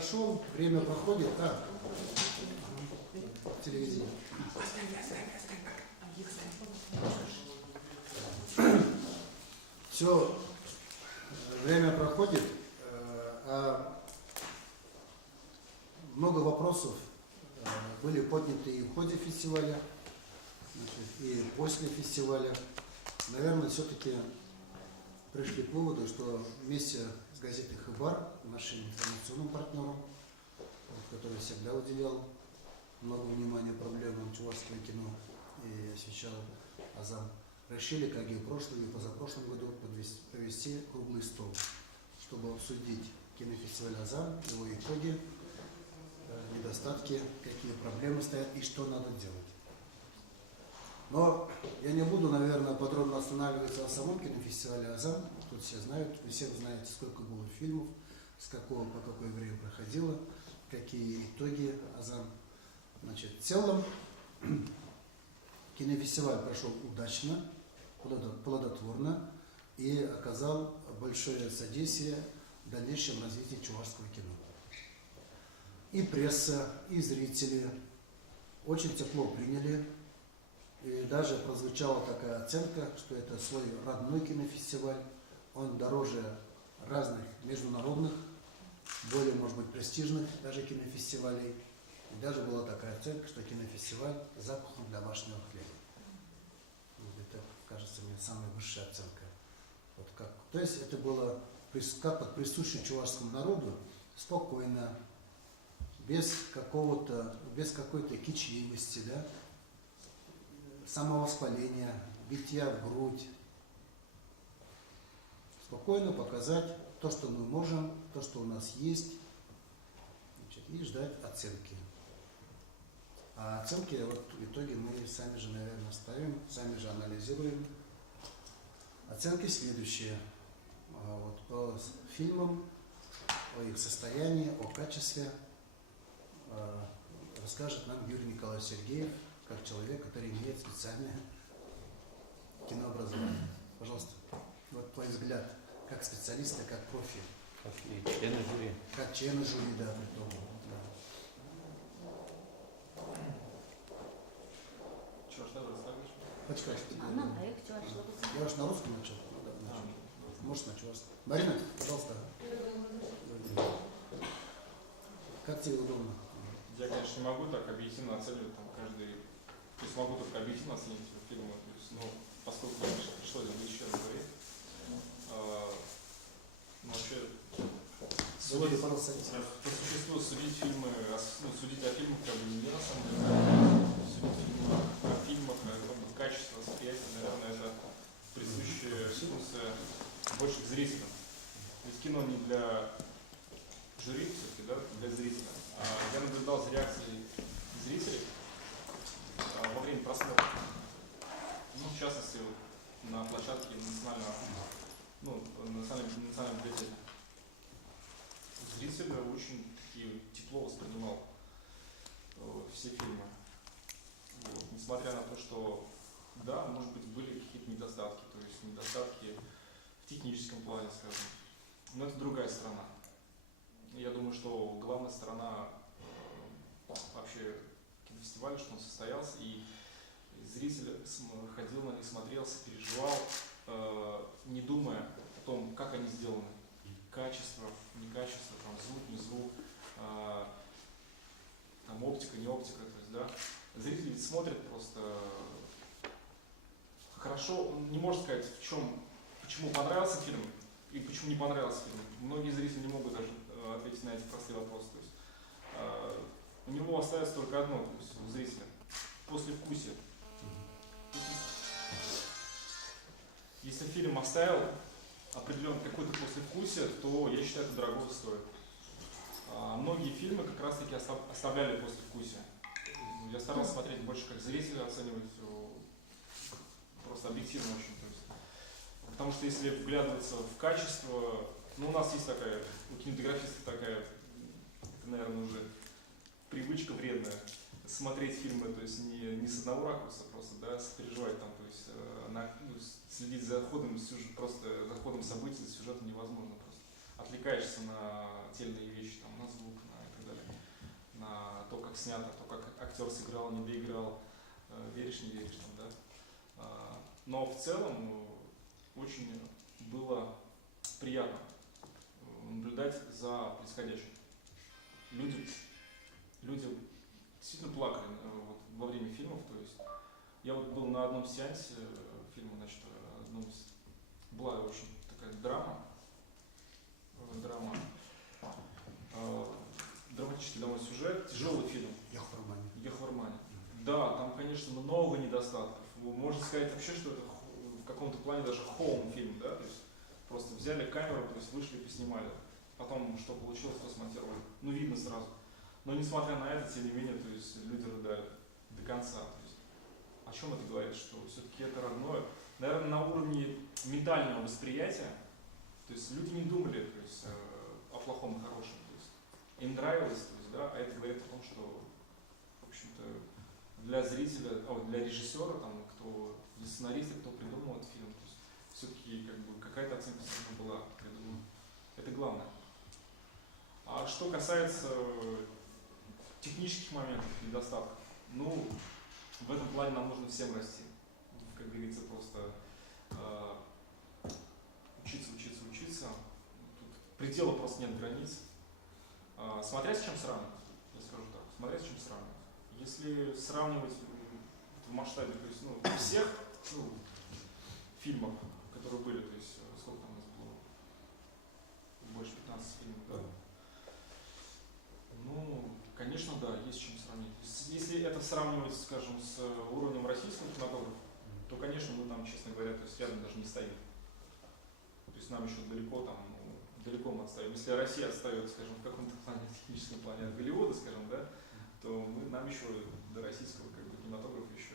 прошел, время проходит, телевидение. Все, время проходит, а много вопросов были подняты и в ходе фестиваля, и после фестиваля. Наверное, все-таки пришли к выводу, что вместе с газетой «Хабар», нашим информационным партнером, который всегда уделял много внимания проблемам чувашского кино и освещал Азам, решили, как и в прошлом и позапрошлом году, провести круглый стол, чтобы обсудить кинофестиваль Азам, его итоги, недостатки, какие проблемы стоят и что надо делать. Но я не буду, наверное, подробно останавливаться на самом кинофестивале Азам. Тут все знают, вы все знаете, сколько было фильмов, по какое время проходило, какие итоги Азам. Значит, в целом кинофестиваль прошел удачно, плодотворно и оказал большое содействие в дальнейшем развитии чувашского кино. И пресса, и зрители очень тепло приняли. И даже прозвучала такая оценка, что это свой родной кинофестиваль. Он дороже разных международных, более, может быть, престижных даже кинофестивалей. И даже была такая оценка, что кинофестиваль с запахом домашнего хлеба. Это, кажется мне, самая высшая оценка. Вот как. То есть это было как присуще чувашскому народу, спокойно, без какой-то кичливости, да? Самовоспаления, битья в грудь. Спокойно показать то, что мы можем, то, что у нас есть, значит, и ждать оценки. А оценки вот в итоге мы сами же, наверное, ставим, сами же анализируем. Оценки следующие. Вот по фильмам, о их состоянии, о качестве расскажет нам Юрий Николаевич Сергеев, как человек, который имеет специальное кинообразование. Пожалуйста, вот твой взгляд, как специалиста, как профи. Как члена жюри. Как члена жюри, да, при том. Да. Чего ж надо расскажешь? Почкайте. Я Я уж на русском начал. Может, на чувашском. Марина, пожалуйста. Как тебе удобно? Я, конечно, не могу так объективно оценивать там каждый. То есть могу только объективно оценить фильмы. То есть, ну, поскольку мне пришлось быть еще раз говорить. Ну, вообще, судить, по существу судить фильмы, судить о фильмах как бы не на самом деле. Судить о фильмах, о качестве восприятия, наверное, это присущая функция больше к зрителям. Ведь кино не для жюри, все-таки, да, для зрителя. Я наблюдал за реакцией зрителей во время просмотра. Ну, в частности, на площадке национальной библиотеки. Зритель очень тепло воспринимал все фильмы. Вот. Несмотря на то, что, да, может быть, были какие-то недостатки, то есть недостатки в техническом плане, скажем. Но это другая сторона. Я думаю, что главная сторона вообще кинофестиваля, что он состоялся, и зритель ходил на них, смотрел, переживал, не думая о том, как они сделаны. Качество, не качество, там, звук, не звук, там, оптика, не оптика. То есть, да, зритель ведь смотрит просто хорошо, он не может сказать, почему понравился фильм и почему не понравился фильм. Многие зрители не могут даже ответить на эти простые вопросы. То есть, у него остается только одно, то есть у зрителя послевкусие. Если фильм оставил определенное какое-то послевкусие, то я считаю, это дорого стоит. Многие фильмы как раз таки оставляли послевкусие. Я старался смотреть больше как зрителя, оценивать просто объективно очень. То есть, потому что если вглядываться в качество, ну, у нас есть такая, у кинематографистов такая, наверное, уже привычка вредная, смотреть фильмы, то есть не с одного ракурса просто, да, сопереживать там, то есть следить за ходом событий, за сюжетом невозможно просто. Отвлекаешься на те или иные вещи, там, на звук, на на то, как снято, то, как актер сыграл, не доиграл, веришь, не веришь, там, да. Но в целом очень было приятно наблюдать за происходящим. Люди действительно плакали вот, во время фильмов. То есть я вот был на одном сеансе фильма, значит, была очень такая драма, драматический довольно сюжет, тяжелый фильм. Яхвармани. Да, там, конечно, много недостатков. Можно сказать вообще, что это в каком-то плане даже хоум фильм, да, то есть просто взяли камеру, то есть вышли и поснимали. Потом, что получилось, то смонтировали. Ну, видно сразу. Но несмотря на это, тем не менее, то есть люди рыдают до конца. То есть, о чем это говорит? Что все-таки это родное. Наверное, на уровне ментального восприятия, то есть люди не думали то есть, о плохом и хорошем. То есть, им нравилось, то есть, да, а это говорит о том, что, в общем-то, для зрителя, для режиссера, там, для сценариста, кто придумал этот фильм, то есть, все-таки как бы, какая-то оценка была, я думаю, это главное. А что касается технических моментов, недостатков, ну, в этом плане нам нужно всем расти. Как говорится, просто учиться. Тут предела просто нет границ. Смотря с чем сравнивать, я скажу так, смотря с чем сравнивать. Если сравнивать в масштабе, то есть, ну, всех фильмов, которые были, то есть, сколько там у нас было? Больше 15 фильмов, да? Ну, конечно, да, есть с чем сравнить. Если это сравнивать, скажем, с уровнем российского кинематографа, то, конечно, мы там, честно говоря, то есть рядом даже не стоим. То есть нам еще далеко, там, далеко мы отстаем. Если Россия отстает, скажем, в каком-то плане, техническом плане от Голливуда, скажем, да, то нам еще до российского как бы, кинематографа еще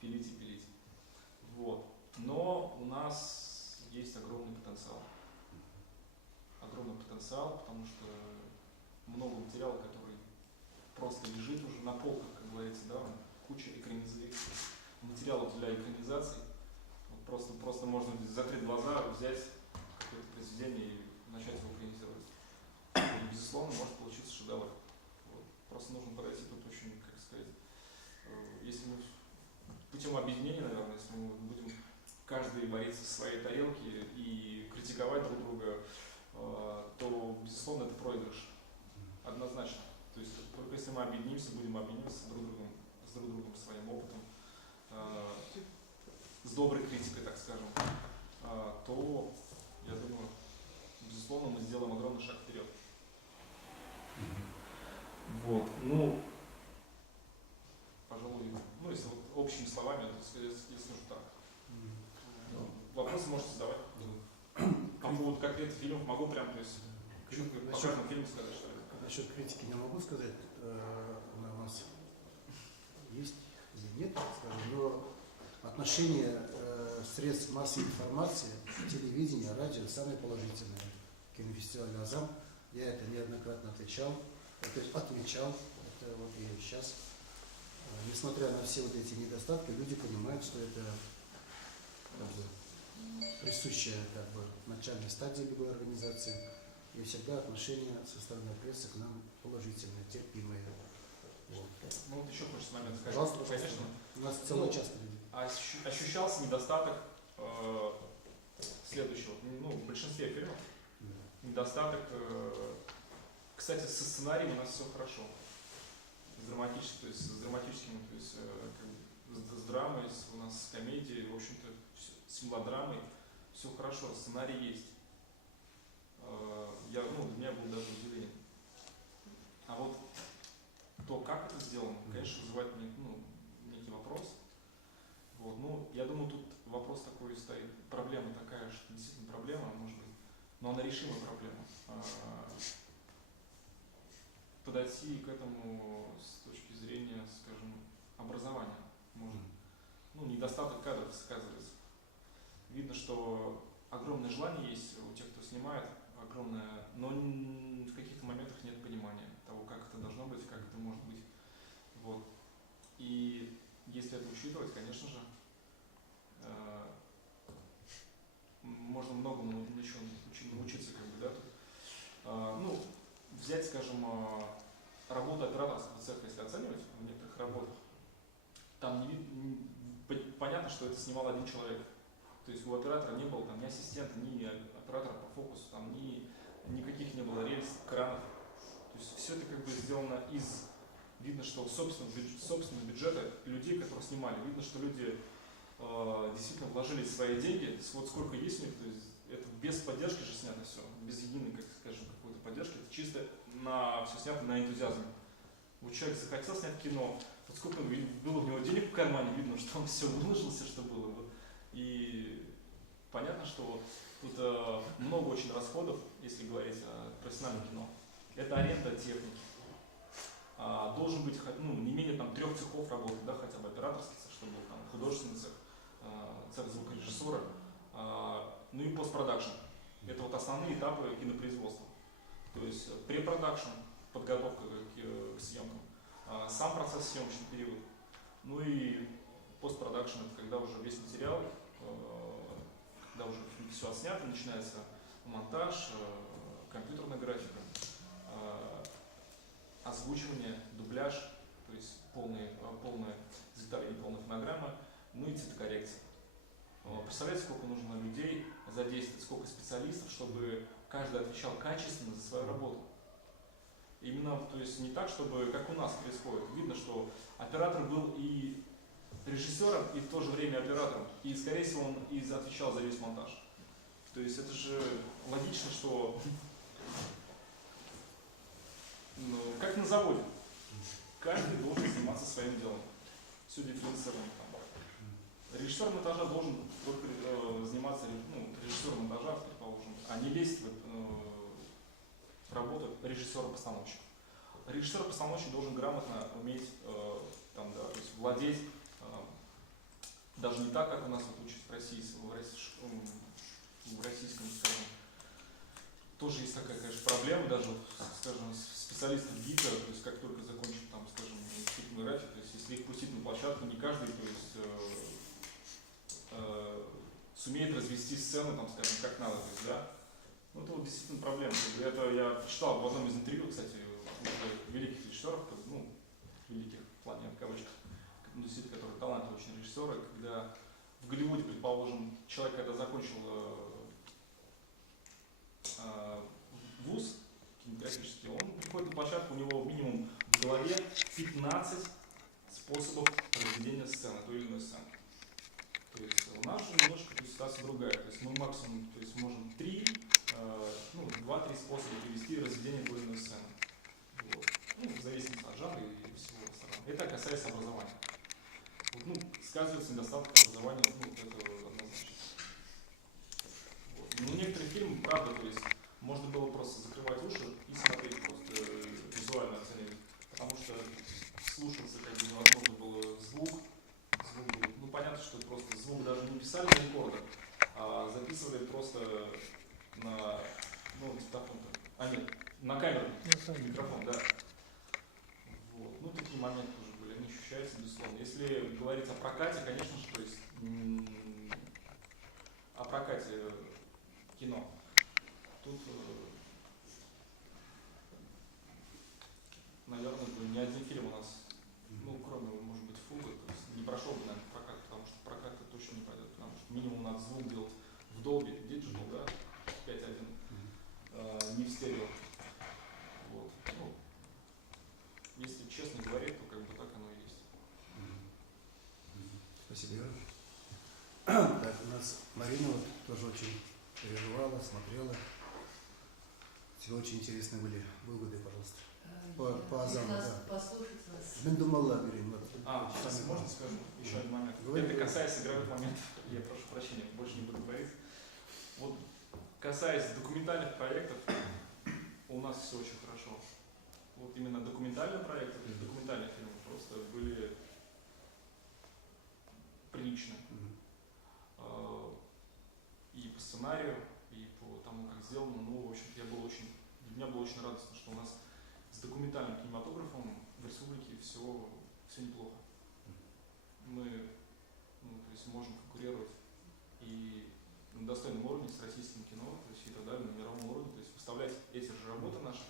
пилить и пилить. Вот. Но у нас есть огромный потенциал. Огромный потенциал, потому что много материала, который просто лежит уже на полках, как говорится, да, куча материалов для экранизации. Вот просто можно закрыть глаза, взять какое-то произведение и начать его экранизировать. И, безусловно, может получиться шедевр. Вот. Просто нужно подойти тут очень, как сказать, если мы путем объединения, наверное, если мы будем каждый бориться со своей тарелки и критиковать друг друга, то, безусловно, это проигрыш. Однозначно. То есть только если мы объединимся, будем объединимся с друг другом своим опытом, с доброй критикой, так скажем, то, я думаю, безусловно, мы сделаем огромный шаг вперед. Вот. Ну, пожалуй, ну, если вот общими словами, то я скажу так. Вопросы можете задавать. По поводу конкретных фильмов могу прям, то есть, по каждому фильму сказать, что это. Насчет критики не могу сказать, она у нас есть или нет, скажем, но отношение средств массовой информации, телевидения, радио самое положительное. Кинофестиваль «Азам», я это неоднократно отмечал, это вот и сейчас. Несмотря на все вот эти недостатки, люди понимают, что это как бы, присущая как бы, начальной стадии любой организации. И всегда отношение со стороны прессы к нам положительное, терпимое. Вот. Ну вот еще хочется момент сказать. Пожалуйста, Конечно. У нас целый час впереди. Ощущался недостаток следующего. Ну, в большинстве фильмов недостаток. Кстати, со сценарием у нас все хорошо. С драматическим, то есть с драмой, у нас с комедией, в общем-то, с мелодрамой все хорошо, сценарий есть. Для меня был даже удивление. А вот то, как это сделано, конечно, вызывает некий вопрос. Вот. Ну, я думаю, тут вопрос такой стоит. Проблема такая, что действительно проблема, может быть, но она решимая проблема. Подойти к этому с точки зрения, скажем, образования можно. Недостаток кадров сказывается. Видно, что огромное желание есть у тех, кто снимает, огромное, но в каких-то моментах нет понимания того, как это должно быть, как это может быть. Вот. И если это учитывать, конечно же, можно многому еще научиться, как бы, да. Взять, скажем, работу операторского цеха, если оценивать в некоторых работах, там понятно, что это снимал один человек. То есть у оператора не было там ни ассистента, ни оператора по фокусу, там, никаких не было рельс, кранов. То есть все это как бы сделано видно, что собственного бюджета людей, которые снимали. Видно, что люди действительно вложили свои деньги, вот сколько есть у них, то есть это без поддержки же снято все, без единой, как скажем, какой-то поддержки, это чисто все снято на энтузиазме. Вот человек захотел снять кино, вот сколько было у него денег в кармане, видно, что он все выложился, что было. Вот. И понятно, что тут много очень расходов, если говорить о профессиональном кино. Это аренда техники. Должен быть не менее 3 цехов работы, да, хотя бы операторский цех, чтобы был там художественный цех, цех звукорежиссера, ну и постпродакшн. Это вот основные этапы кинопроизводства. То есть препродакшн, подготовка к съемкам, сам процесс съемочный период, ну и постпродакшн, это когда уже весь материал, когда уже все отснято, начинается монтаж, компьютерная графика, озвучивание, дубляж, то есть полное изготовление полной фонограммы, ну и цветокоррекция. Представляете, сколько нужно людей задействовать, сколько специалистов, чтобы каждый отвечал качественно за свою работу. Именно, то есть не так, чтобы, как у нас происходит, видно, что оператор был и режиссером, и в то же время оператором, и, скорее всего, он и отвечал за весь монтаж. То есть это же логично, что как на заводе. Каждый должен заниматься своим делом. Все дифференцировано там. Режиссер монтажа должен только заниматься режиссером монтажа, предположим, а не лезть в работу режиссера-постановщика. Режиссер-постановщик должен грамотно уметь то есть владеть, даже не так, как у нас вот учат в России, в российском, скажем, тоже есть такая, конечно, проблема, даже, скажем, специалистов ГИКа, то есть как только закончат, там, скажем, фотографии, то есть если их пустить на площадку, не каждый, то есть сумеет развести сцену, там, скажем, как надо, то есть, да. Ну, это вот действительно проблема. Это я прочитал в одном из интервью, кстати, великих режиссеров, великих в плане в кавычках, действительно, которые талантливые очень режиссеры, когда в Голливуде, предположим, человек, когда закончил вуз кинематографический, он приходит на площадку, у него минимум в голове 15 способов разведения сцены, той или иной сцены. То есть у нас же немножко ситуация другая. То есть мы максимум можем 2-3 способа привести разведение той или иной сцены. Вот. В зависимости от жанра и всего остального. Это касается образования. Вот, сказывается недостаток образования, это однозначно. Вот. Но некоторые фильмы, правда, то есть можно было просто закрывать уши и смотреть, просто визуально оценивать. Потому что слушаться невозможно было звук был, понятно, что просто звук даже не писали на рекордер, а записывали просто на диктофон. На камеру, микрофон, да. Вот. Такие моменты тоже были, они ощущаются, безусловно. Если говорить о прокате, конечно же, то есть о прокате кино, тут, наверное, ни один фильм у нас, кроме, может быть, Фуга, то есть не прошел бы, наверное, прокат, потому что прокат это точно не пойдет, потому что минимум надо звук делать в Dolby Digital, да, 5.1, не в стерео. Вот. Если честно говорить, то так оно и есть. Спасибо, Иван. Так, у нас Марина тоже очень переживала, смотрела. Все очень интересные были выводы, пожалуйста. По Азану, да. Послушать вас. Мендумалла, Марина. Сейчас можно скажу еще один момент. Это касается игровых моментов. Я прошу прощения, больше не буду говорить. Вот касаясь документальных проектов, у нас все очень хорошо. Вот именно документальные проекты, то есть документальные фильмы просто были приличны. И по сценарию, и по тому, как сделано. В общем, для меня было очень радостно, что у нас с документальным кинематографом в республике все неплохо. Мы то есть можем конкурировать и на достойном уровне с российским кино, то есть и так далее, на мировом уровне, то есть выставлять эти же работы наши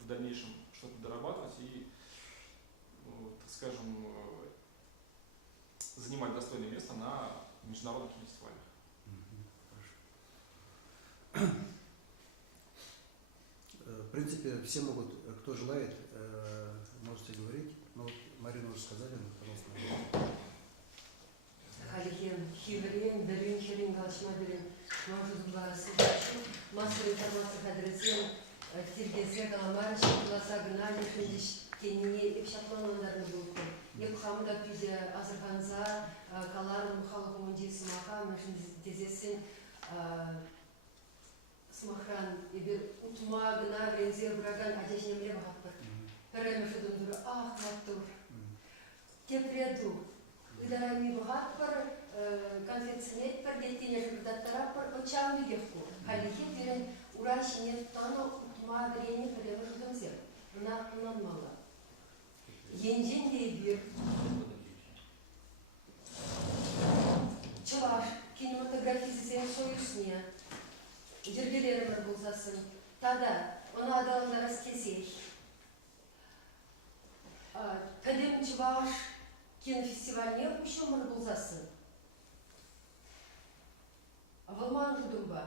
в дальнейшем, что-то дорабатывать и, так скажем, занимать достойное место на международных фестивалях. В принципе, все могут, кто желает, можете говорить. Но вот Марина уже сказали, пожалуйста. Халихен, Хиврен, Дарин, Херин, Галшмадрин, может быть, массовая информация кадрезен, Тиргезе, Галамар, Шакласа, Гнали, Шендиш, Кение, и Шакланандарны был. И Пхамда Пиде, Азерханза, Калар, Мухалахумунди, Смаха, Машин Дезесин, Смахран, и Бир Утма, Гна, Врензер, Браган, Адежнем Левахапар. Перемешедун дура, ах, Маттур. Те преду. Ударами богатпар, конфекционет пар, детине журдаттара пар, очам легко. Халихи дирен ураши нет тано утма грени перемешедун зер. Унан мала. Енжен дейбир. Чуваш, кинематографизисен союзне. Жергелерімір болсасын. Тада, оны адалында раскесей. Кадем Чуваш кинофестивальне еще мыр болсасын. Валман жудумба.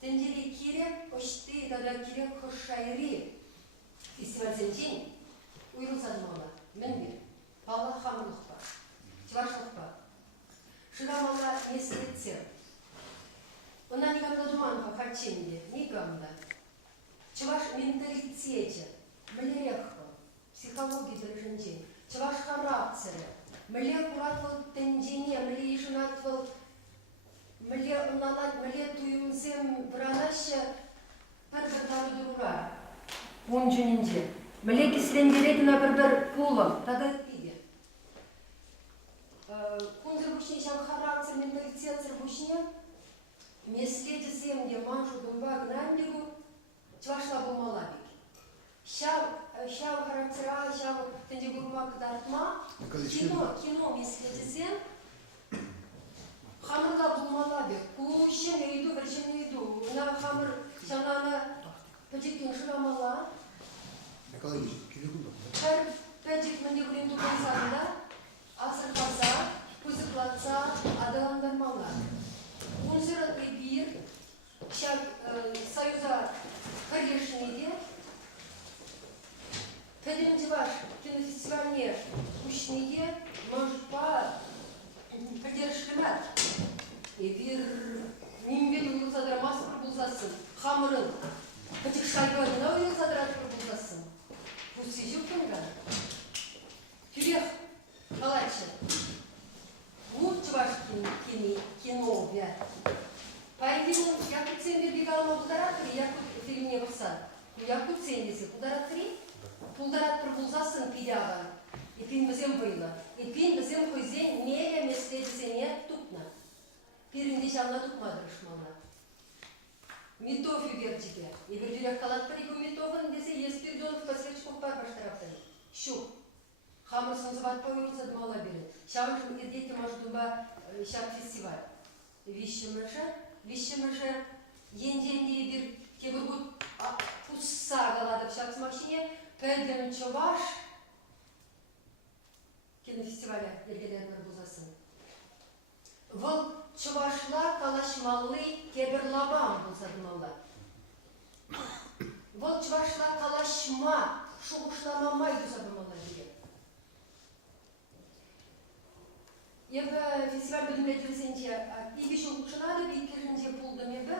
Тендери керек, очты, тада керек хошайри. Фестивальден жень, уйрылсан мала. Мен бала хамырлық ба, чывашлық ба. Шыдамала меслетсер. Она никогда думанха хаченде, никогда. Чуваш менталитете, млех, психологии дорожен, чуваш характера, мле куратвал тендене, мле ишунатвал, мле унанат, мле туюмзем бранаща, пер-пер дура. Он джунинде. Мле кислендерет на пер-пер пулом, тогда пиде. Кунзер бушни, шам характер, менталитет бушни, меслети земле маншу думба гнандигу, чвашла бумалабик. Шав характера, шав тендигурма кдартма, кино меслети зем, хамырла бумалабик, кушен үйду, біршен үйду, на хамыр, шанана, пәжектен шырамала. Экологич, келегу Пәжек мендегулен тұқансарында, асыр қаза, көзі қылатса, адаландармала. Унзыр бир, союза корешнеде, Кадем ваш кинофестивальне кушнеде, может по поддержкамат. И бир нимбел уйылсадыр мас пробулзасын, хамырын, катик шайбарына уйылсадыр ат пробулзасын. Пусть сижу кенга. Тюрех, калачы. Вот ваш кино, я. Поэтому я тут ценбе бегала на пулдаратри, я тут фильме баса. Я тут ценбеси пулдаратри, пулдарат пробулзасын пидяга. И пин базем было. И пин базем хойзен меря меследисене тупна. Пиринде шамна тупмадырыш мана. Митов югертике. И вердюрях калат паригу митован десе еспирдон в посвечках пар баштараптан. Щу. Хамырсын звать повернуться дмала берет. Шамшын дети может дуба шам фестиваль. Вещемырша, енденде бир кебургут пусса галадып шакс машине, пәлден чуваш кинофестиваля ергелерінің бұзасын. Выл чувашла калашмалы кебірлабам бұзадымалла. Выл чувашла калашма шуғышламамай бұзадымалла деген. Ебі фестиваль білімдетілсенде игі шуғышынады, бейкерінде пулдым ебі.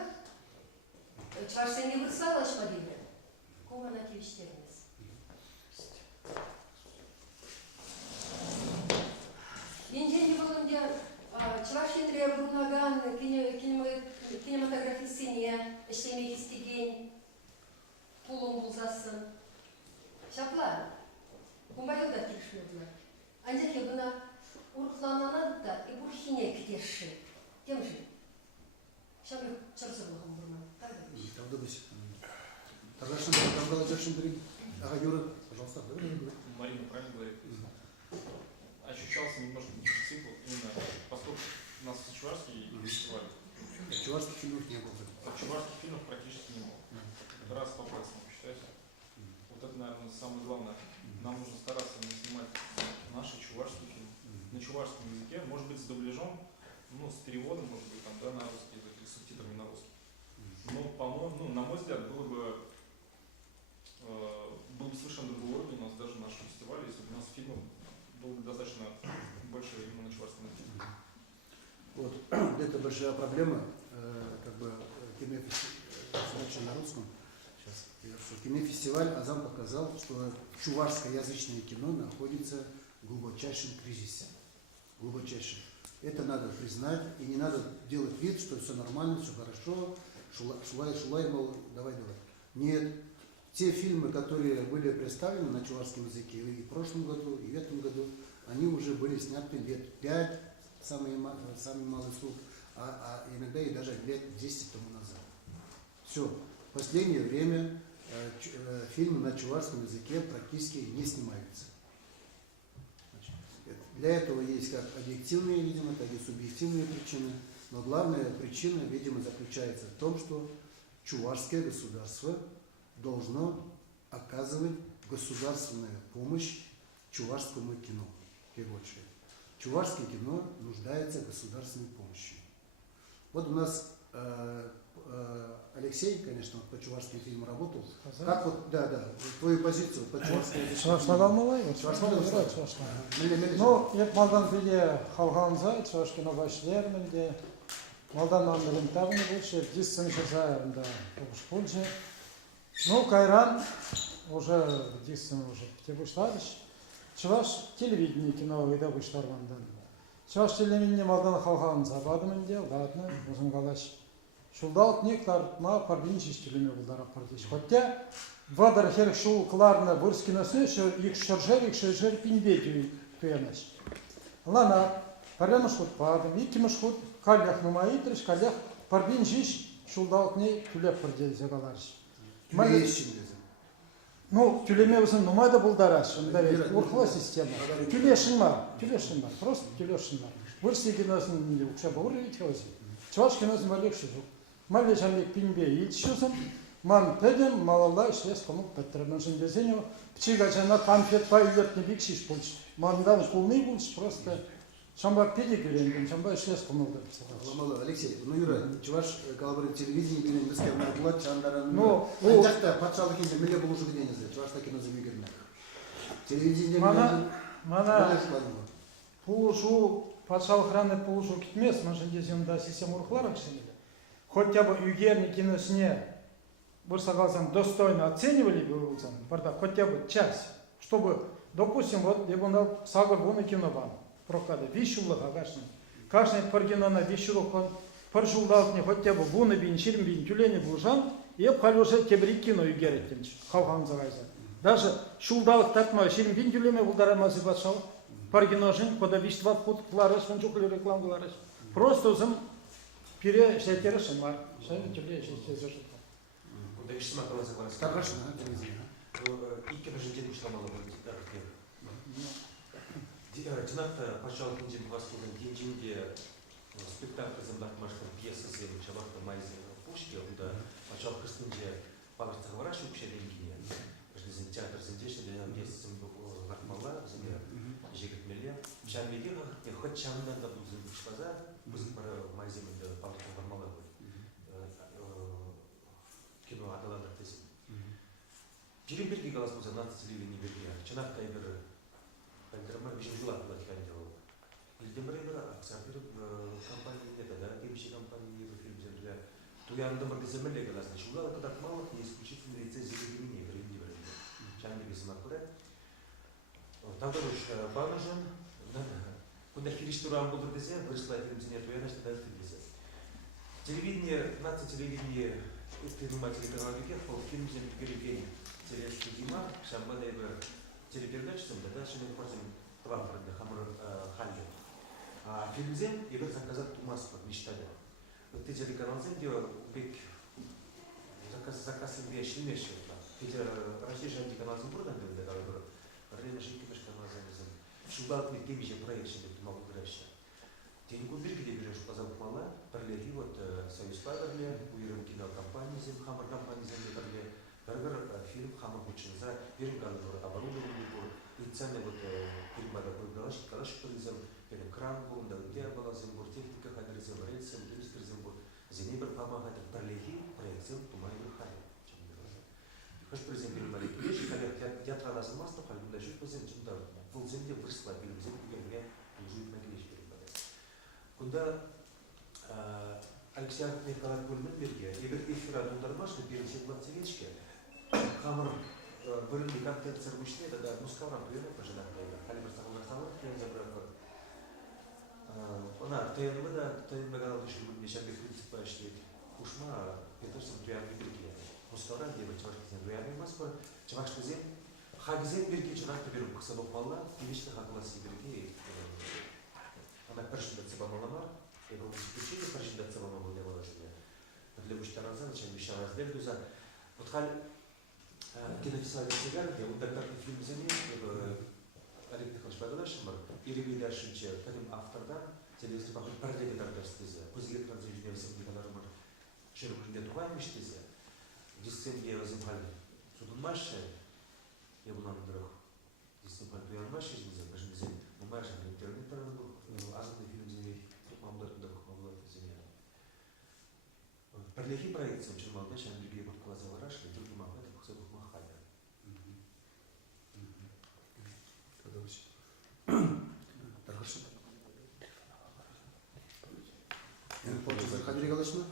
Чувашсенге вырсла калашма дейді. Комана тевіштеріңіз. Енжен yılında Çavaşen'de Brunagan kinematografisine işlemek isteyen pulun bulzasın. Şaplar, kumbayıl da kirişmediler. Ancak ya buna uruklanana da burhine kiteşi. Demşi. Şaplar çarşırlığım burma. Правда быть. Тогда что там должен быть? Ага, Юра, пожалуйста, давай. Марина правильно говорит. Ощущался немножко дефицит, вот именно поскольку у нас чувашский фестиваль. Чувашских фильмов не было. Чувашских фильмов практически не было. Раз по пальцам посчитать. Вот это, наверное, самое главное. Нам нужно стараться не снимать наши чувашские фильмы на чувашском языке, может быть, с дубляжом, ну, с переводом, может быть, там, да, на русский язык или с субтитрами на русский. Но, по-моему, ну, на мой взгляд, был бы совершенно другой уровень у нас даже наш фестиваль, если бы у нас фильмов было бы достаточно больше именно на чувашском языке. Вот. Это большая проблема, как бы кинофестиваль на русском. Сейчас, кинофестиваль Азам показал, что чувашскоязычное кино находится в глубочайшем кризисе. Глубочайшем. Это надо признать, и не надо делать вид, что все нормально, все хорошо, шулай, мол, давай. Нет. Те фильмы, которые были представлены на чувашском языке и в прошлом году, и в этом году, они уже были сняты лет 5, самый малый срок, а иногда и даже лет 10 тому назад. Все. В последнее время фильмы на чувашском языке практически не снимаются. Для этого есть как объективные, видимо, так и субъективные причины. Но главная причина, видимо, заключается в том, что чувашское государство должно оказывать государственную помощь чувашскому кино. В первую очередь. Чувашское кино нуждается в государственной помощи. Вот у нас Алексей, конечно, по чувашским фильмам работал. Как вот, да, твою позицию по чувашскому Ну, я малдан виде халганза, чуваш кино башлермінде, малдан амнылым табыны больше, дисцем шазаярында пользы. Ну, Кайран уже дисцем уже птебуштадыш. Чуваш телевидение кино выда буштарвандан. Чуваш телевидение малдан халганза бадымынде, ладно, uzun калаш. Шулдалт нектар ма парбинчиш телеме булдара партиш. Хотя вадар хер шул кларна бурскинасы шо их шаржер пинбети туянаш. Лана парямыш хут падым, икимыш хут калях нумайтриш, калях парбинчиш шулдалт не тулеп парде загалаш. Ну, тюлеме uzun нумайда булдараш, анда урхла система. Тюлешин бар, просто тюлешин бар. Бурси киносын укша бауыр итхози. Чуваш киносын малек шужук. Мале жанлек пинбе итшусым. Ман педем малалла ишлес комук петтермен жиндезеню. Пчига жана конфет пайылет не бикшиш пульч. Мандан кулный пульч просто. Шамба педигренден, шамба ишлес комук да. Алексей, ну Юра, чуваш калабры телевидение билен бізге мағлад жандаран. Ну, жақта патшалық енді міле бұл уже біденізді, чувашта кино зімегерді. Телевидение мана пулушу, патшалық раны пулушу кетмес, ман жиндезенда система урхлар акшенелі. Хотя бы югерни киносне бурсагалсам достойно оценивали бы, хотя бы часть, чтобы, допустим, вот я бы сагар вон и кино бан, прокада, вишулах агашный, каждый паргина на вишулах он, паржулдалтни хотя бы вон и бин, ширим бин, тюлени булжан, и обхалюше тебри кино югереттен, халхам загайза. Даже шулдалық такма, ширим бин тюлеми булдарамазы батшал, паргина жин, кода виштва вход кларыш, ванчукли реклам кларыш. Просто узым Пире шейтеры шымар, шейтеры шейтеры шымар. Да еще сама была согласна. Страшно, телевизия. Икки бы жители шламала бы. Динакта, пожалуй, инди баскулен деньги спектакль замдак машкан пьеса зем чавахта майзе пушки, куда пожалуй кыстынде паларта говораш вообще деньги не. Каждый театр зендешный для нам есть лакмала, земля жигет меле. Чам медиа, я хоть чам надо будет шпаза, будет пара майзе паларта формала будет. Кино аталандар тесим. Переберги голос был за 12 лет не берги. Чанак кайбер. Пойдем мы жила туда тихо. Илдемребер аксапир компании нет, да, темщик компании фильм земля. Туянда магазинмеле голос. Шула это так мало, не исключительно рецензии времени, времени. Чанги без макуре. Тогда уж банажен, да. Куда филиштурам буду дезе, выросла фильм земля, туяна что дальше дезе. Телевидение, нация телевидение. Предприниматели экономики, фильм «Земля перегрень», телевизор Дима, Шамбана и телепередача, да, дальше мы просим Твампер, Хамр Халья. А фильм «Земля» и вот заказать Тумас, как мечтали. Вот ты телеканал «Земля», бек заказ вещи, вещи. Эти российские антиканал «Земля» проданы, да, время жить, конечно, канал «Земля». Шубат мне тем же проект, чтобы ты могу грать. Деньги убери, где берешь, позовут мала, пролеги вот Союз Паверле, уйрем кинокомпании, Хамар компании, Земля, Парле, Пергер, фильм «Хамар Бучинза», первый оборудование был, и цены вот перемада был галашик призем, перед кран был, да, где была зембур, техника хадризем, рельсем, дымскер зембур, земибр помогает, пролеги, проекцем, тумай верхали. Хош призем перемали вещи, когда театра размаста, халим даже призем, да, пол земли выросла, перед землей, где жить на клещ перемада. Куда Алексей Николаевич Бульменберге, и в эфире Дудармашны, первый седьмой цивечке, Хамар вырыли контент цервучные, тогда мускаврам приемок пожинать, халибр стахалар, прием забрать. Она, тайм наганал еще нечем без принципа, что ушма, это все приятный берги. Мускаврам, где вы чувашки зем, приятный Москва, чувашки зем, хагзем берги, чувак, теперь буксанов полна, и вечно хагласи берги. Она першим до цеба маламар, я был исключение, першим до цеба маламар для выложения. Для Буштараза, начали вещам раздельдуза. Вот халь кинофестиваль «Сигар», где вот такой фильм «Земли», Олег Михайлович Богдашимар, или Видашинча, таким автордан, телевизор похож параллельно торговстызе, после экрана заведения всех Николаевмар, широкий для тухаймиштызе, дисцепли возимхали, судун маши, я был на дорог, дисцепли прием маши, жизнь, но маши, интернет параллельно, азотный фильм «Земли», мамлар дорог, мамлар «Земля». Параллельно проекции, очень мало, дальше Андрей Гребов классовый раш, и другим махатом, кусок махали. Хорошо. Хадри Галашна?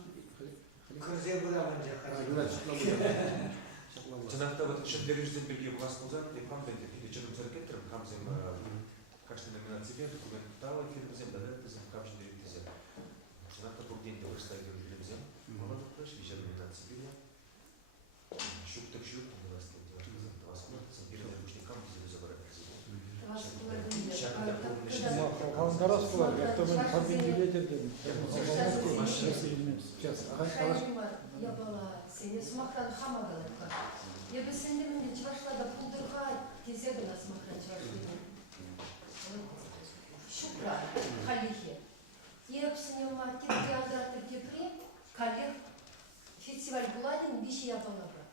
Ценахта вот еще для режиссера Бельгии у вас кузен, и вам дайте или черным церкетром, хамзем, каждой номинации документ тала, фильм зем, да, зем, камшин директизем. Ценахта по день того, что я фильм зем, молодой прочь, еще номинации бельгия. Щук так щук, не вас там делать, это вас смотрится, перед рабочникам, где забрать. Халқарас болар, ертемен кабинет едем. Сейчас. Я была сене смахран хамагалыпка. Я бы сендемин чувашлада пулдырга кезегі нас смахран чувашлады. Шукра, халихе. Епсіне маркет театраты кепри, калех фестиваль буладин биши япалабра.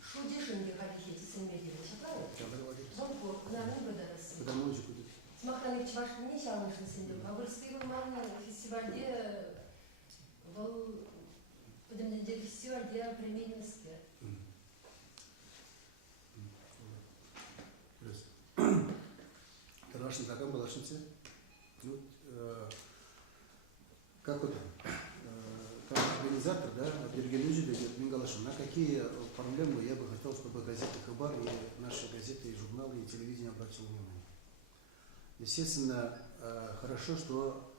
Шудешинге халихе тесенмедері шаклары. Зонко, нарын бөдарасы. Смахран чувашлыне шалышын сендем. Агырстыры маны фестивальде был Подемде фестивальде премийности. Тарашин такая была шансе. Как вот, как организатор, да, Бергелюзи дает Мингалашин, на какие проблемы я бы хотел, чтобы газеты Хабар и наши газеты, и журналы, и телевидение обратило внимание. Естественно, хорошо, что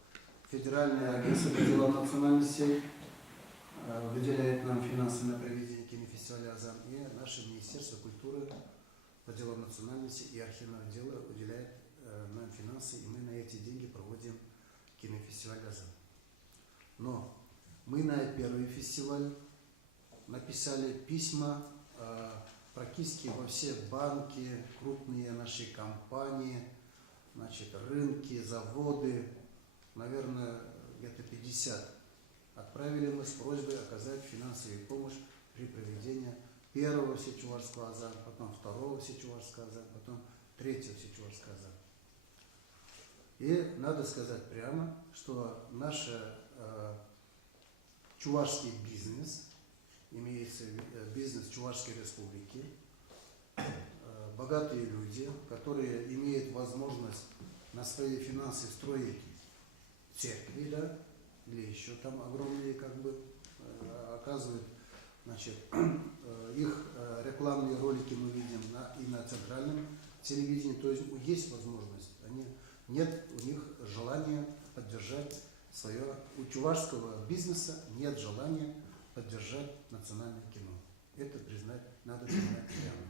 Федеральное агентство по делам национальностей выделяет нам финансы на проведение кинофестиваля «Азан», и наше Министерство культуры по делам национальности и архивного дела уделяет нам финансы, и мы на эти деньги проводим кинофестиваль «Азан». Но мы на первый фестиваль написали письма практически во все банки, крупные наши компании, значит, рынки, заводы, наверное, где-то 50. Отправили мы с просьбой оказать финансовую помощь при проведении первого всечувашского азана, потом второго всечувашского азана, потом третьего всечувашского азана. И надо сказать прямо, что наш чувашский бизнес, имеется бизнес Чувашской Республики, богатые люди, которые имеют возможность на свои финансы строить церкви, да, или еще там огромные, как бы, оказывают, значит, их рекламные ролики мы видим и на центральном телевидении, то есть есть возможность, нет у них желания поддержать свое, у чувашского бизнеса нет желания поддержать национальное кино. Это признать, надо признать прямо.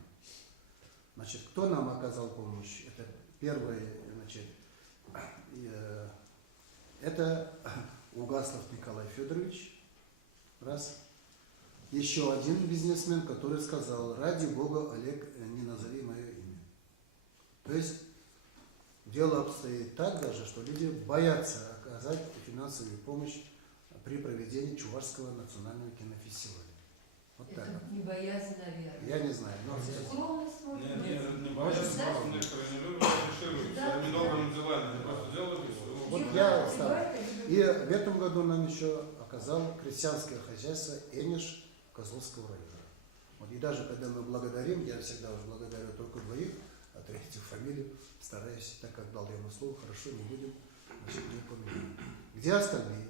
Значит, кто нам оказал помощь? Это первый, значит, это Угаслов Николай Федорович, раз. Еще один бизнесмен, который сказал: ради Бога, Олег, не назови мое имя. То есть дело обстоит так даже, что люди боятся оказать финансовую помощь при проведении Чувашского национального кинофестиваля. Вот так. Это не боязнь, наверное. Я не знаю. Но Скромность, может Нет, быть. нет, не боятся, Да? просто некоторые не любят, афишируют. Да. Они добрым делами, они просто делают и всё. Вот Типа, я ты стал. бывает, И в этом году нам еще оказал крестьянское хозяйство Эниш Козловского района. Вот, и даже когда мы благодарим, я всегда уже благодарю только двоих, а третью фамилию стараюсь, так как дал ему слово, хорошо, не будем, значит, не упоминаем. Где остальные?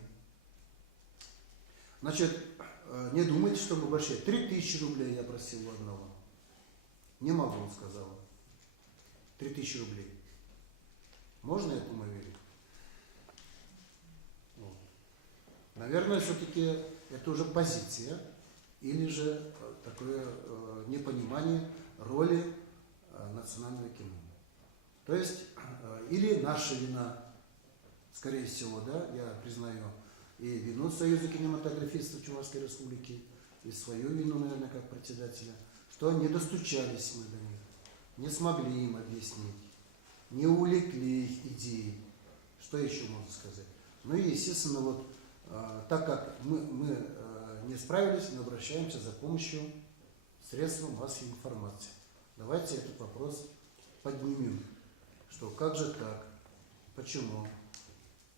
Значит, не думайте, что мы большие. 3000 рублей я просил у одного. Не могу, он сказал. 3000 рублей. Можно этому верить? Вот. Наверное, все-таки это уже позиция или же такое непонимание роли национального кино. То есть, или наша вина, скорее всего, да, я признаю и вину Союза кинематографистов Чувашской Республики, и свою вину, наверное, как председателя, что не достучались мы до них, не смогли им объяснить, не увлекли их идеи. Что еще можно сказать? Ну и, естественно, вот так как мы не справились, мы обращаемся за помощью средств массовой информации. Давайте этот вопрос поднимем, что как же так, почему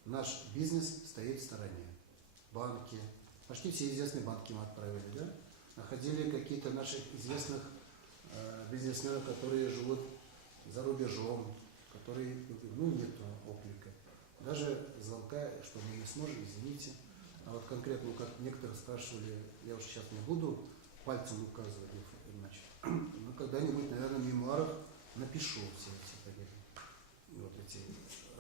наш бизнес стоит в стороне. Банки, почти все известные банки мы отправили, да? Находили какие-то наших известных бизнесменов, которые живут за рубежом, которые, ну, нету оклика. Даже звонка, что мы не сможем, извините. А вот конкретно, как некоторые спрашивали, я уж сейчас не буду пальцем указывать, значит, но когда-нибудь, наверное, в мемуарах напишу все эти, вот эти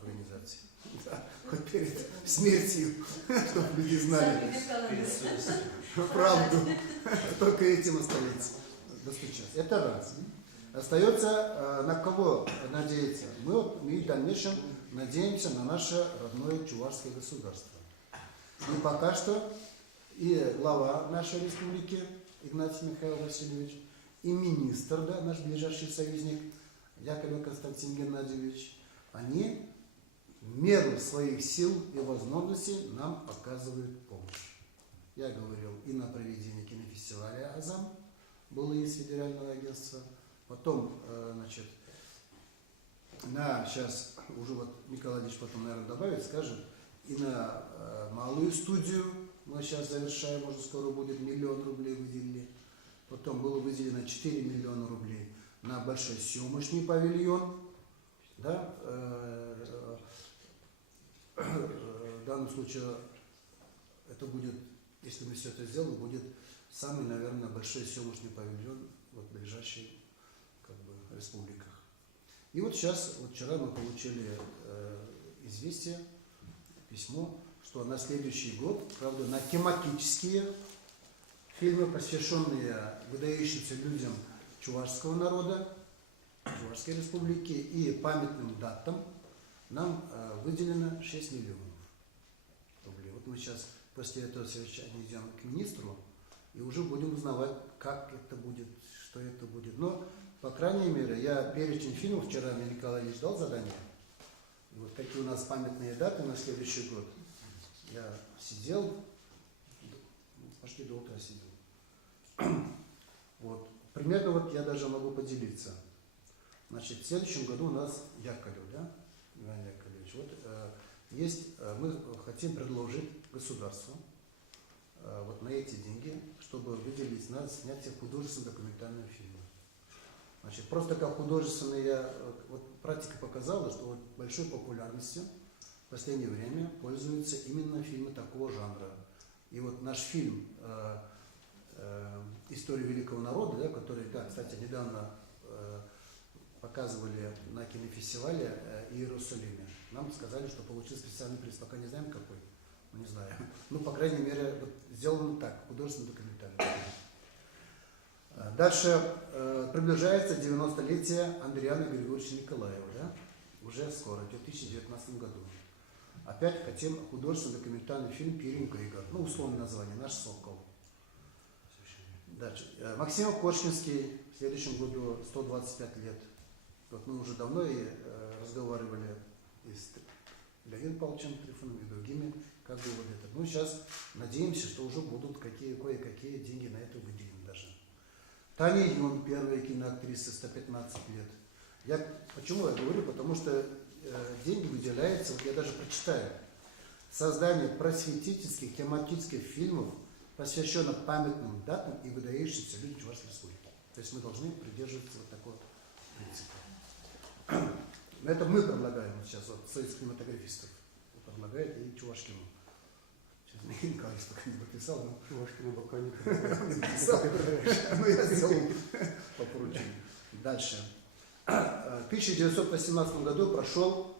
организации. Да, хоть перед смертью, чтобы люди знали правду. Только этим остается достучаться. Это раз. Остается на кого надеяться? Мы в дальнейшем надеемся на наше родное чувашское государство. И пока что и глава нашей республики Игнатий Михаил Васильевич, и министр, да, наш ближайший союзник Яковлев Константин Геннадьевич, они в меру своих сил и возможностей нам оказывают помощь. Я говорил и на проведении кинофестиваля «Азам», было из федерального агентства, потом, значит, на сейчас, уже вот Николай Ильич потом, наверное, добавит, скажет, и на малую студию, мы сейчас завершаем, уже скоро будет 1 миллион рублей выделили, потом было выделено 4 миллиона рублей на большой съемочный павильон, да, в данном случае это будет, если мы все это сделаем, будет самый, наверное, большой съемочный павильон вот, в ближайших как бы, республиках. И вот сейчас, вот вчера мы получили известие, письмо, что на следующий год, правда, на тематические фильмы, посвященные выдающимся людям чувашского народа, Чувашской республики и памятным датам, нам выделено 6 миллионов рублей. Вот мы сейчас после этого совещания идем к министру и уже будем узнавать, как это будет, что это будет. Но, по крайней мере, я перечень фильмов, вчера мне Николай Ильич дал задание, и вот какие у нас памятные даты на следующий год. Я сидел, почти до утра сидел. Вот. Примерно вот я даже могу поделиться. Значит, в следующем году у нас Яковлев, да, Иван Яковлевич, вот есть, мы хотим предложить государству вот на эти деньги, чтобы выделить на снятие художественно-документального фильма. Значит, просто как художественная, вот практика показала, что вот большой популярностью в последнее время пользуются именно фильмы такого жанра. И вот наш фильм «История великого народа», да, который, да, кстати, недавно показывали на кинофестивале в Иерусалиме. Нам сказали, что получил специальный приз. Пока не знаем какой, ну не знаю. Ну, по крайней мере, вот сделано так, художественно-документально. Дальше приближается 90-летие Андриана Григорьевича Николаева, да? Уже скоро, в 2019 году. Опять хотим художественно-документальный фильм «Пирин Кригер», ну, условное название, «Наш Сокол». Дальше. Максим Кошкинский в следующем году 125 лет. Вот мы уже давно и разговаривали и с Леонидом Павловичем Трифоновым и другими, как бы вот это. Ну, сейчас надеемся, что уже будут кое-какие деньги на это выделены даже. Таня Юн, первая киноактриса, 115 лет. Почему я говорю? Потому что деньги выделяются, вот я даже прочитаю, создание просветительских, тематических фильмов, посвященных памятным датам и выдающимся людям Чувашской республики. То есть мы должны придерживаться вот такого принципа. Это мы предлагаем сейчас, вот, Союз кинематографистов предлагает и Чувашкину. Сейчас Михаил Николаевич пока не подписал, но Чувашкину пока не подписал, но я сделал по поручению. Дальше. В 1918 году прошел,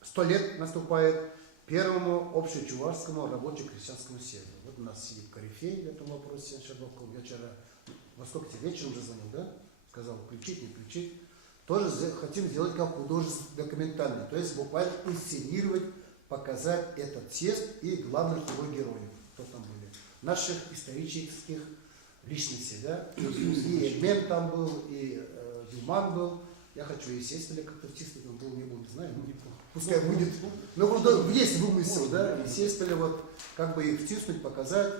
100 лет наступает первому общечувашскому рабоче-крестьянскому съезду. Вот у нас сидит корифей в этом вопросе, Щербаков. Я вчера, во сколько тебе вечером уже звонил, да? Сказал, включить, не включить. Тоже хотим сделать как художественный документальный, то есть буквально инсценировать, показать этот съезд и главных его героев, кто там были, наших исторических личностей, да? И Эльмен там был, и Дюман был. Я хочу, естественно, как-то втиснуть, он был, не был, не знаю, ну, пускай будет. Но вот есть вымысел, да, естественно, вот как бы их втиснуть, показать.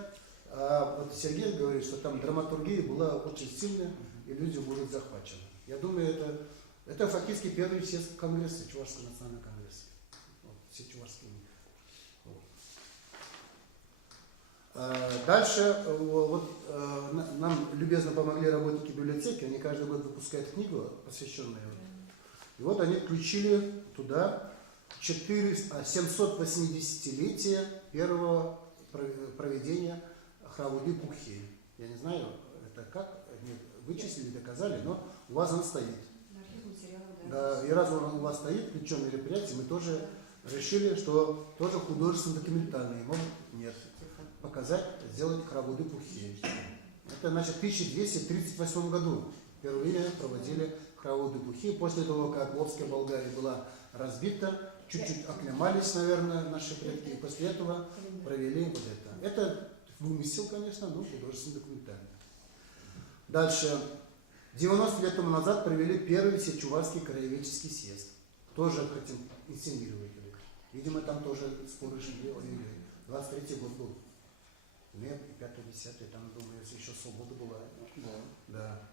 А вот Сергей говорит, что там драматургия была очень сильная, и люди будут захвачены. Я думаю, это фактически первый съезд Конгресса, Чувашского национального конгресса. Вот, все чувашские. Дальше вот, нам любезно помогли работники библиотеки, они каждый год выпускают книгу, посвященную. И вот они включили туда 780-летие первого проведения Хравуды Пухи. Я не знаю, это как, вычислили, доказали, но у вас он стоит. Да, и раз он у вас стоит, включен мероприятие, мы тоже решили, что тоже художественно-документальный, может, нет. Показать, сделать Хравуды Пухи. Это, значит, в 1238 году впервые проводили Хравуды Пухи. После того, как Обская Болгария была разбита, чуть-чуть оклемались, наверное, наши предки, и после этого провели вот это. Это вымысел, конечно, но художественно-документальный. Дальше. 90 лет тому назад провели первый всечувашский краеведческий съезд. Тоже хотим инсценировать. Видимо, там тоже споры шли. 23-й год был. Нет, 5-10, там, думаю, если еще свобода была. Да.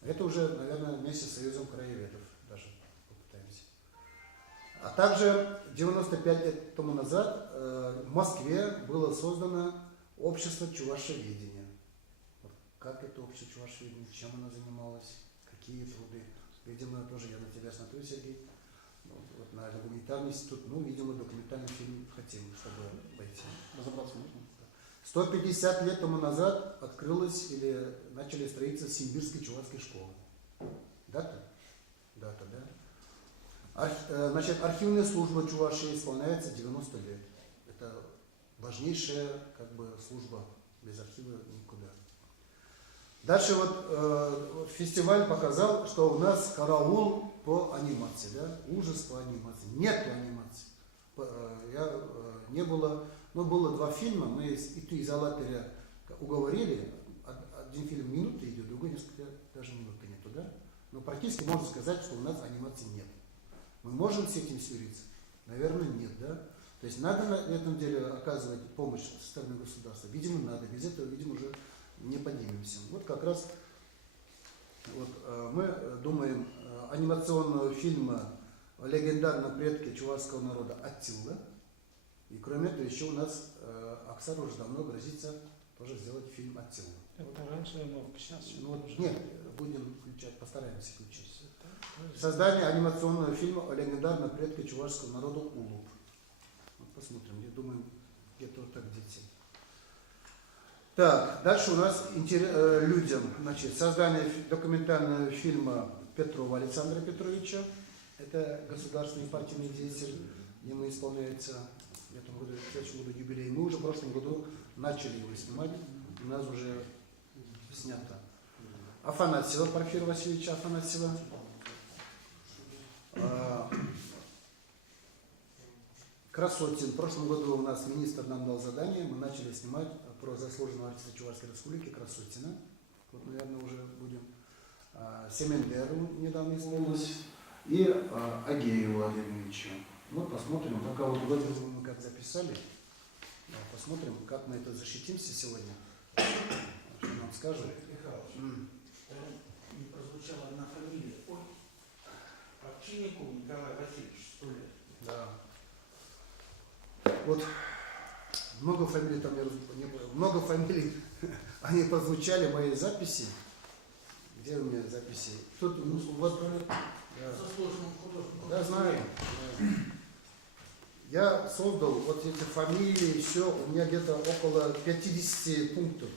Это уже, наверное, вместе с Союзом краеведов даже попытаемся. А также 95 лет тому назад в Москве было создано общество чувашеведения. Вот как это общество чувашеведения, чем оно занималось, какие труды. Видимо, тоже я на тебя смотрю, Сергей. Вот на гуманитарный институт, ну, видимо, документальный фильм хотим, чтобы пойти. Разобраться можно? 150 лет тому назад открылась или начали строиться Симбирской чувашской школы. Дата? Дата, да? Значит, архивная служба Чувашии исполняется 90 лет. Это важнейшая как бы служба, без архива никуда. Дальше вот фестиваль показал, что у нас караул по анимации, да? Ужас по анимации. Нету анимации. Не было. Но было 2 фильма, мы из Алатыря уговорили, один фильм минуты идет, другой несколько даже минуты нету, да? Но практически можно сказать, что у нас анимации нет. Мы можем с этим смириться? Наверное, нет, да? То есть надо на этом деле оказывать помощь со стороны государства. Видимо, надо, без этого, видимо, уже не поднимемся. Вот как раз вот, мы думаем анимационного фильма о легендарном предке чувашского народа Аттила. И кроме этого, еще у нас Оксана уже давно грозится тоже сделать фильм «Аттила». Это раньше, но сейчас. Ну, вот, нет, будем включать, постараемся включить. Создание анимационного фильма о легендарном предке чувашского народа Улуп. Вот посмотрим, я думаю, где-то вот так где-то. Так, дальше у нас людям, значит, создание документального фильма Петрова Александра Петровича. Это государственный партийный деятель, ему исполняется в этом году, в следующем году юбилей. Мы уже в прошлом году начали его снимать, у нас уже снято. Афанасьева, Порфирия Васильевича Афанасьева. Красотин. В прошлом году у нас министр нам дал задание, мы начали снимать про заслуженного артиста Чувашской Республики Красотина. Вот, наверное, уже будем. Семендеру недавно исполнилось. И Агею Владимировичу. Ну, посмотрим, пока вот Владимир мы как записали. Посмотрим, как мы это защитимся сегодня. Что нам скажут. там не прозвучала одна фамилия. Ой, Овчинников Николай Васильевич, 100 лет. Да. Вот много фамилий там много фамилий, они прозвучали в моей записи. Где у меня записи? Тут вот, да. Заслуженным художником. Да, знаю. Да. Я создал вот эти фамилии, все, у меня где-то около 50 пунктов.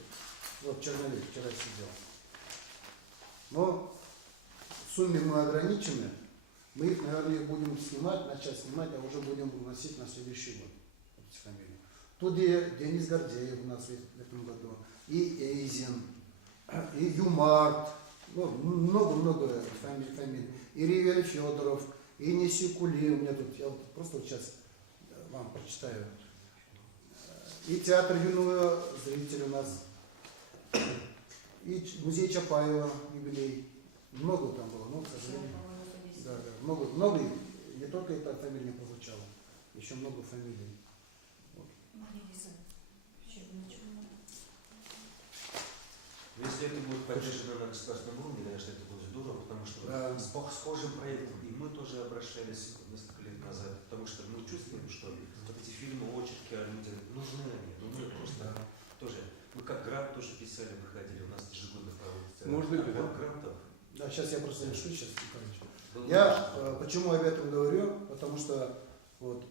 Вот Чернолик вчера сидел. Но в сумме мы ограничены. Мы их, наверное, будем снимать, начать снимать, а уже будем вносить на следующий год эти фамилии. Тут и Денис Гордеев у нас в этом году, и Эйзен, и Юмарт, ну, много-много фамилий. И Ривер Федоров, и Несикули, у меня тут, я вот просто вот сейчас вам прочитаю. И театр юного зрителя у нас, и музей Чапаева, юбилей. Много там было, но, к сожалению. Да, много, не только эта фамилия прозвучала, еще много фамилий. Вот. Если это будет поддержано на государственном уровне, конечно, это будет здорово, потому что с схожим проектом и мы тоже обращались несколько лет назад, потому что мы чувствуем, что вот эти фильмы, очерки о людях, нужны просто тоже. Мы как грант тоже писали, выходили, у нас ежегодно проводится отбор грантов. Да, сейчас я просто решу, сейчас, Николаевич. Я почему об этом говорю? Потому что вот,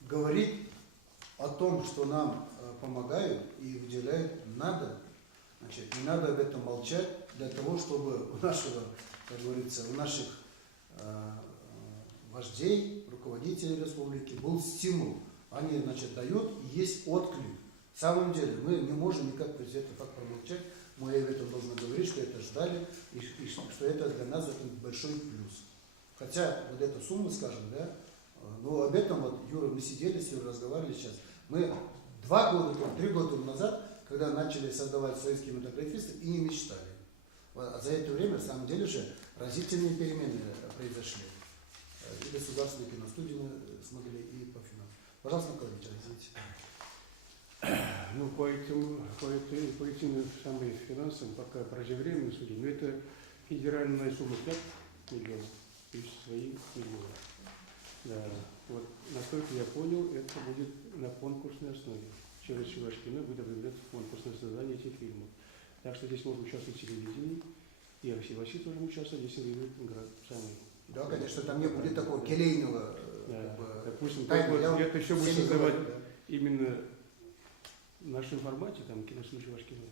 говорить о том, что нам помогают и выделяют, надо. Значит, не надо об этом молчать для того, чтобы у нашего, как говорится, у наших вождей, руководителей республики был стимул. Они, значит, дают, и есть отклик. В самом деле, мы не можем никак про этот факт промолчать. Мы об этом должны говорить, что это ждали, и что это для нас это большой плюс. Хотя вот эту сумму, скажем, да, но об этом вот, Юра, мы сидели с Юрой, разговаривали сейчас. Мы 3 года назад, когда начали создавать союз кинематографистов, и не мечтали. А за это время, на самом деле же, разительные перемены произошли. И государственные киностудии мы смогли, и по финансам. Пожалуйста, Николай Ильич, извините. Ну, по этим самым финансам пока преждевременно судим. Но это федеральная сумма 5 миллионов, то есть свои миллионы. Да, вот насколько я понял, это будет на конкурсной основе. Через Чувашкино будет объявляться конкурсное создание этих фильмов. Так что здесь можно участвовать в телевидении, и Алексей Васильевич тоже участвовать, если выиграет самый. Да, конечно, там не будет такого келейного. Да, как бы, допустим, тайны. это еще будет все не создавать говорят, да. именно в нашем формате, там, киностудия Чувашкино.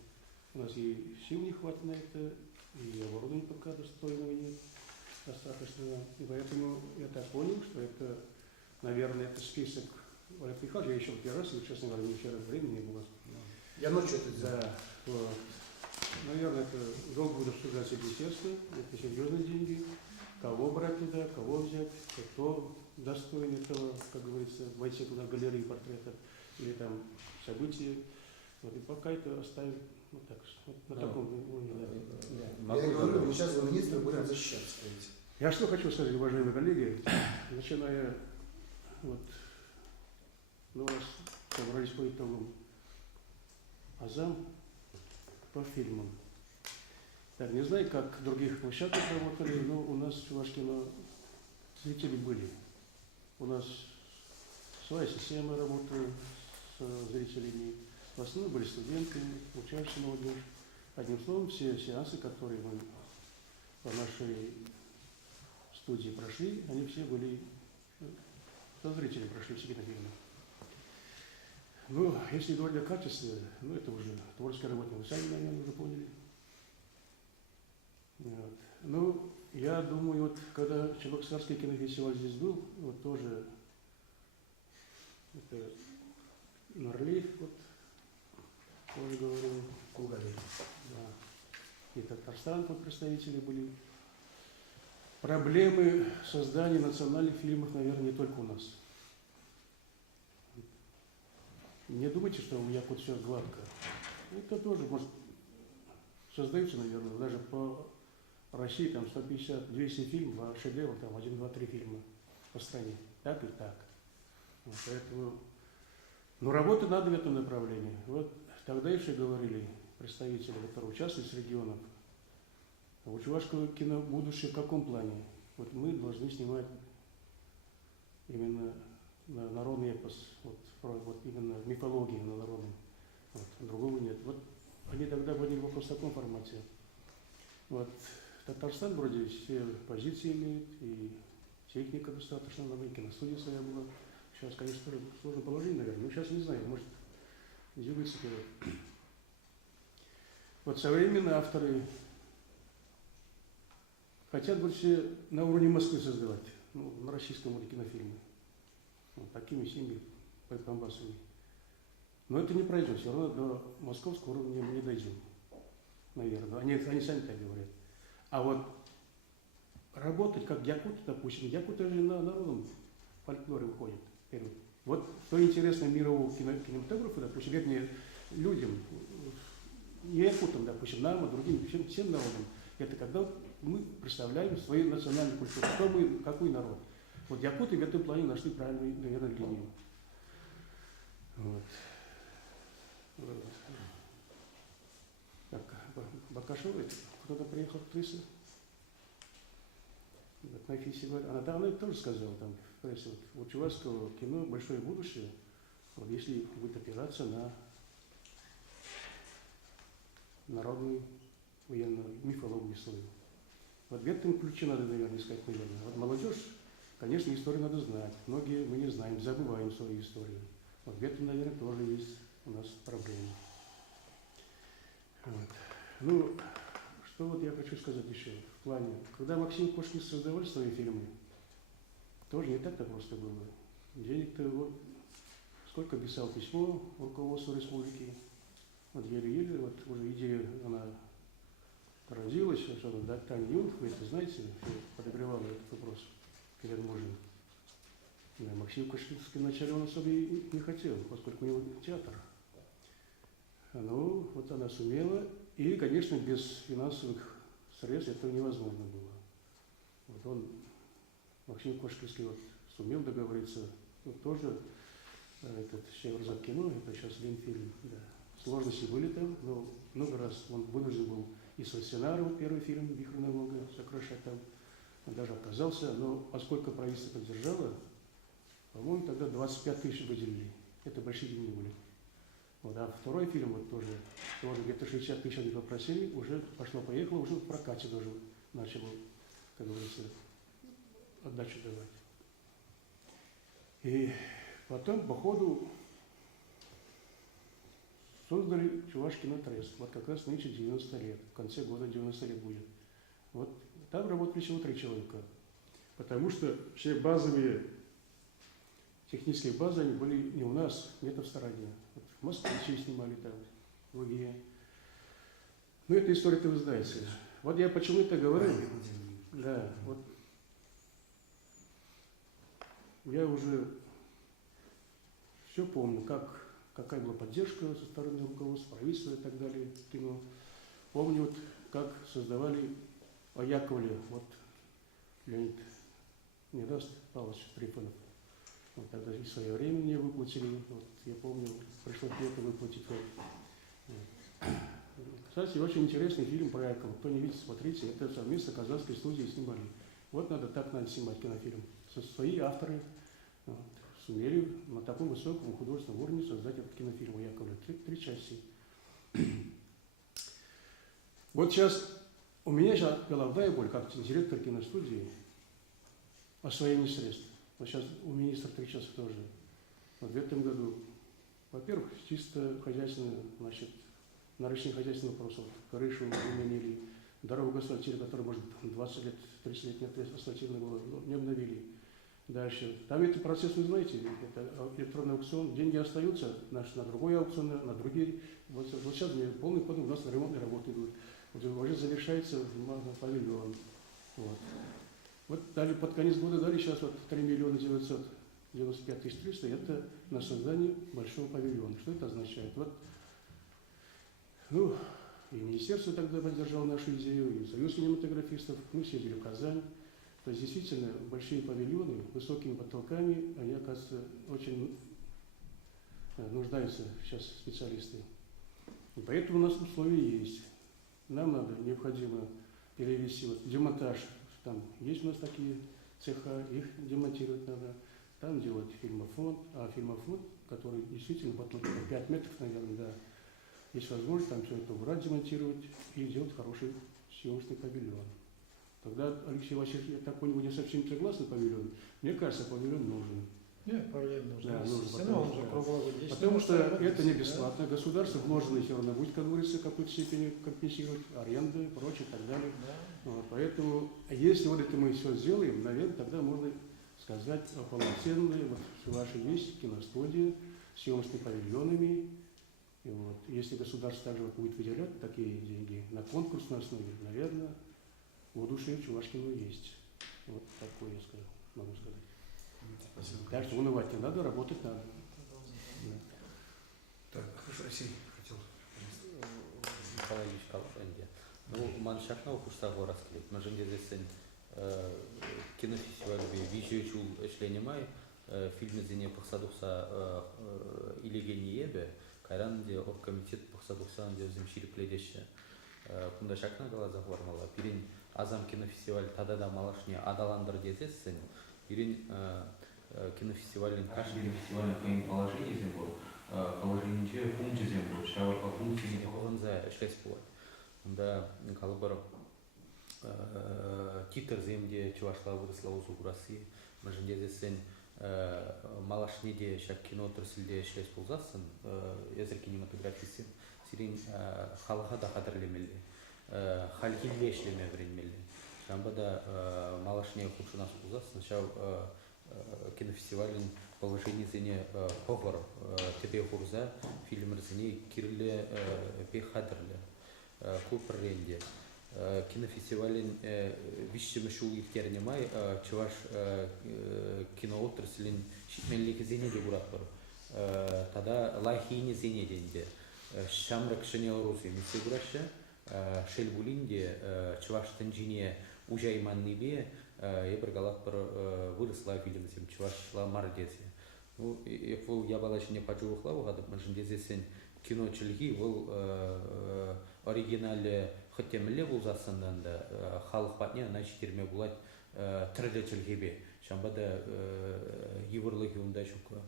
У нас и сил не хватит на это, и оборудования пока достойного нет, достаточно. И поэтому я так понял, что это, наверное, это список Олега Михайловича. Я еще первый раз, и, честно говоря, мне вчера времени не было. Я ночью это сделал. Да, вот. Наверное, это долго будет обсуждаться естественно, это серьезные деньги. Кого брать туда, кого взять, кто достоин этого, как говорится, войти туда галереи портретов или там события. Вот, и пока это оставим вот так, вот на таком уровне. Да. Я говорю, мы сейчас за министра будем защищаться. Я что хочу сказать, уважаемые коллеги, начиная вот, ну, у вас собрались по итогам Азам по фильмам. Так, не знаю, как в других площадках работали, но у нас в Чувашкино зрители были. У нас своя система работы с зрителями. В основном были студенты, учащиеся молодежь. Одним словом, все сеансы, которые мы по нашей студии прошли, они все были со зрителями прошли все кинофильмы. Ну, если говорить о качестве, ну, это уже творческая работа, вы сами, наверное, уже поняли. Вот. Ну, я думаю, вот когда Чебоксарский кинофестиваль здесь был, вот тоже это Нарлиев, вот, тоже говорил. Кугали. Да. И Татарстан, вот представители были. Проблемы создания национальных фильмов, наверное, не только у нас. Не думайте, что у меня вот все гладко. Это тоже, может, создаются, наверное, даже по России там 150-200 фильмов, а шедевр там 1, 2, 3 фильма по стране. Так и так. Вот, поэтому, но работать надо в этом направлении. Вот тогда еще говорили, представители, которые участвуют с регионов. А у чувашского кино будущее в каком плане? Вот мы должны снимать именно на народный эпос, вот именно мифологию на народном. Вот, другого нет. Вот они тогда были в таком формате. Вот Татарстан вроде все позиции имеет, и техника достаточно, на киностудия своя была. Сейчас, конечно, сложное положение, наверное, но сейчас не знаю, может, двигается вперед. Вот современные авторы хотят больше на уровне Москвы создавать, ну, на российском уровне кинофильмы. Вот, такими семьями, Памбасами. Но это не пройдет, все равно до московского уровня мы не дойдем, наверное. Они сами так говорят. А вот работать как якут, допустим, якуты же на народном фольклоре выходит вперед. Вот что интересно мировому кинематографу, допустим, вернее, людям, не якутам, допустим, нам, а другим, всем народам, это когда мы представляем свою национальную культуру, кто мы, какой народ. Вот якуты в этом плане нашли правильную, наверное, линию. Вот. Так, Бакашова, кто-то приехал в Трису? На фестивале. Она тоже сказала там в прессе, вот у чувашского кино большое будущее, вот если будет опираться на народную военную мифологию свою. Вот в этом ключе надо, наверное, искать, наверное. Вот молодежь, конечно, историю надо знать. Многие мы не знаем, забываем свою историю. Вот в этом, наверное, тоже есть у нас проблема. Вот. Ну, что вот я хочу сказать еще в плане. Когда Максим Кошкин создавал свои фильмы, тоже не так-то просто было. Денег-то вот сколько писал письмо руководству республики. Вот еле-еле, вот уже идея, она родилась, что Таня Юнг, вы это знаете, подогревала этот вопрос перед мужем. Да, Максим Кошкинский вначале он особо и не хотел, поскольку у него театр. Ну, вот она сумела, и, конечно, без финансовых средств это невозможно было. Вот он, Максим Кошкинский, вот, сумел договориться, вот тоже этот Северзак кино, это сейчас Ленфильм, да. Сложности были там, но много раз он вынужден был и со сценарием первый фильм «Вихрь Волга» сокращать там, он даже отказался, но поскольку правительство поддержало, по-моему, тогда 25 тысяч выделили, это большие деньги были. Вот, а второй фильм вот тоже где-то 60 тысяч они попросили, уже пошло-поехало, уже в прокате тоже начал, как говорится, отдачу давать. И потом, по ходу, создали Чувашкино трест. Вот как раз нынче 90 лет, в конце года 90 лет будет. Вот там работали всего 3 человека, потому что все базовые, технические базы, они были не у нас, где-то в стороне. Вот в Москве снимали там, другие. Ну, эту историю-то вы знаете. Вот я почему это говорю. Да, вот я уже все помню, какая была поддержка со стороны руководства, правительства и так далее, кино. Помню, вот, как создавали о Яковле, вот Леонид не даст Павлович Трифонов. Вот тогда и в свое время мне выплатили, вот, я помню, пришлось это выплатить. Вот. Кстати, очень интересный фильм про Якова. Кто не видит, смотрите, это совместно казанской студии снимали. Вот надо снимать кинофильм. Свои авторы вот, сумели на таком высоком художественном уровне создать этот кинофильм о Яковле. 3 части. Вот сейчас у меня сейчас головная боль, как директор киностудии, освоение средств. Вот сейчас у министра 3 часа тоже. Вот в этом году, во-первых, чисто хозяйственные, значит, нарушение хозяйственных вопросов, крышу заменили, дорогу асфальтировали, которая, может, 20 лет, 30 лет нет асфальтирована была, но не обновили. Дальше. Там эти процессы, вы знаете, это электронный аукцион, деньги остаются на другой аукцион, на другие. Вот сейчас мне полный ход, у нас ремонтные работы идут. Вот уже завершается павильон. Вот дали под конец года, дали сейчас вот 3 миллиона 995 тысяч 300, это на создание большого павильона. Что это означает? Вот, ну, и министерство тогда поддержало нашу идею, и союз кинематографистов, мы съездили в Казань. То есть действительно большие павильоны, высокими потолками, они, оказывается, очень нуждаются сейчас специалисты. И Поэтому у нас условия есть. Нам надо, необходимо перевести вот демонтаж. Там есть у нас такие цеха, их демонтировать надо. Там делать фильмофон, который действительно по 5 метров, наверное, да. Есть возможность там все это убрать, демонтировать и сделать хороший съемочный павильон. Тогда, Алексей Васильевич, я так понял, вы не совсем согласны павильон? Мне кажется, павильон нужен. Нет, павильон нужен. Да, нужен, Естественно, он же круглогодичный. Потому что это не бесплатно. Государство вложено все равно будет, как говорится, в какой-то степени компенсировать аренды, прочее и так далее. Да. Вот, поэтому, если вот это мы все сделаем, наверное, тогда можно сказать о полноценной, вот вашей есть киностудии, съемочными павильонами. И вот, если государство также вот будет выделять такие деньги на конкурсной основе, наверное, будущее Чувашкину есть. Вот такое я скажу, могу сказать. Спасибо. Так что унывать не надо, работать надо. Да. Так, хорошо, Алексей хотел. Николаевич Калфенде. Ну, маншакна укушсагы раскрыть. Маженде десен кинофестиваль вижу членемай фильмы зене пахсадухса илегени ебе кайранде оргкомитет пахсадухсан де земшири пледеше кунда шакна гала захвармала. Пирин азам кинофестиваль тадада малашне адаландыр десесен. Пирин кинофестиваль каши кинофестиваль кайын положение зембо положение пункте зембо шавар по пункте за 6 пулат. Да, калбар титр земде чувашла выросла узу России. Маженде десен малашнеде шак кино отрасльде 6 пулзасын языр кинематографиси сирин халха да кадрлемели халхилве ишлеме времели. Шамбада малашне худшунас пулзасын шав кинофестивален положение зене повар тебе хурза фильм зене кирле пехадрле купренде кинофестивален вишчем шул иркернемай чуваш киноотраслен шитменлике зене де бурат бар. Тада лайхине зене денде шамрак шенел руси мисе бураше шельбулинде чуваш тенжине ужайманны бе ебір галак бір вырысла фильм зем чуваш ла мардезе. Ну, епвол ябалашыне пачуухла угадып мажындезесен кино чилги вол оригинале хотемле булзасындан да халық патне на четирме булат тірде чилгебе шамбада еврлыги унда шука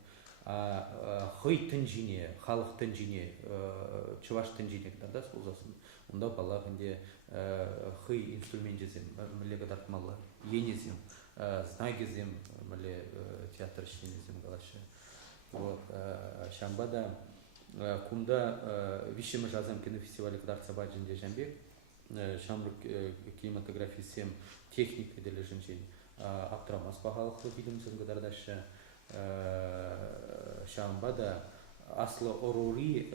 а хой тынжине халық тынжине чуваш тынжине да булзасын унда балагынде хый инструмент жезем млега тартмалла енезем знагезем мле театр işlenezem галашы. Вот шамбада кунда вишемы жазам кинофестивале кадарца баджинде жамбек шамрык кинематографисем техника дележинчен аптрамас багалыклы фильмсем кадардашы шамбада аслы орури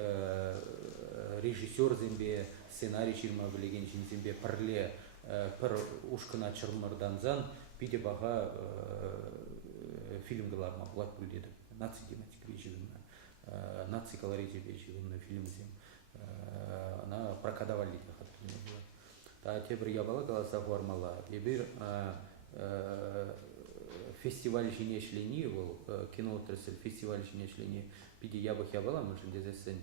режиссер зембе сценарий чирма билеген зембе пірле пір ушкына чырмырданзан биде бага фильм галарма булат бүлдеді наци тематик режимна наци колоритив режимна фильм зем на прокадавали де хатырдыны булат. Та тебір ябала галаса гуармала ебір фестиваль жинешлени ол кино отрасль фестиваль жинешлени биде ябах ябала мыжынде зесен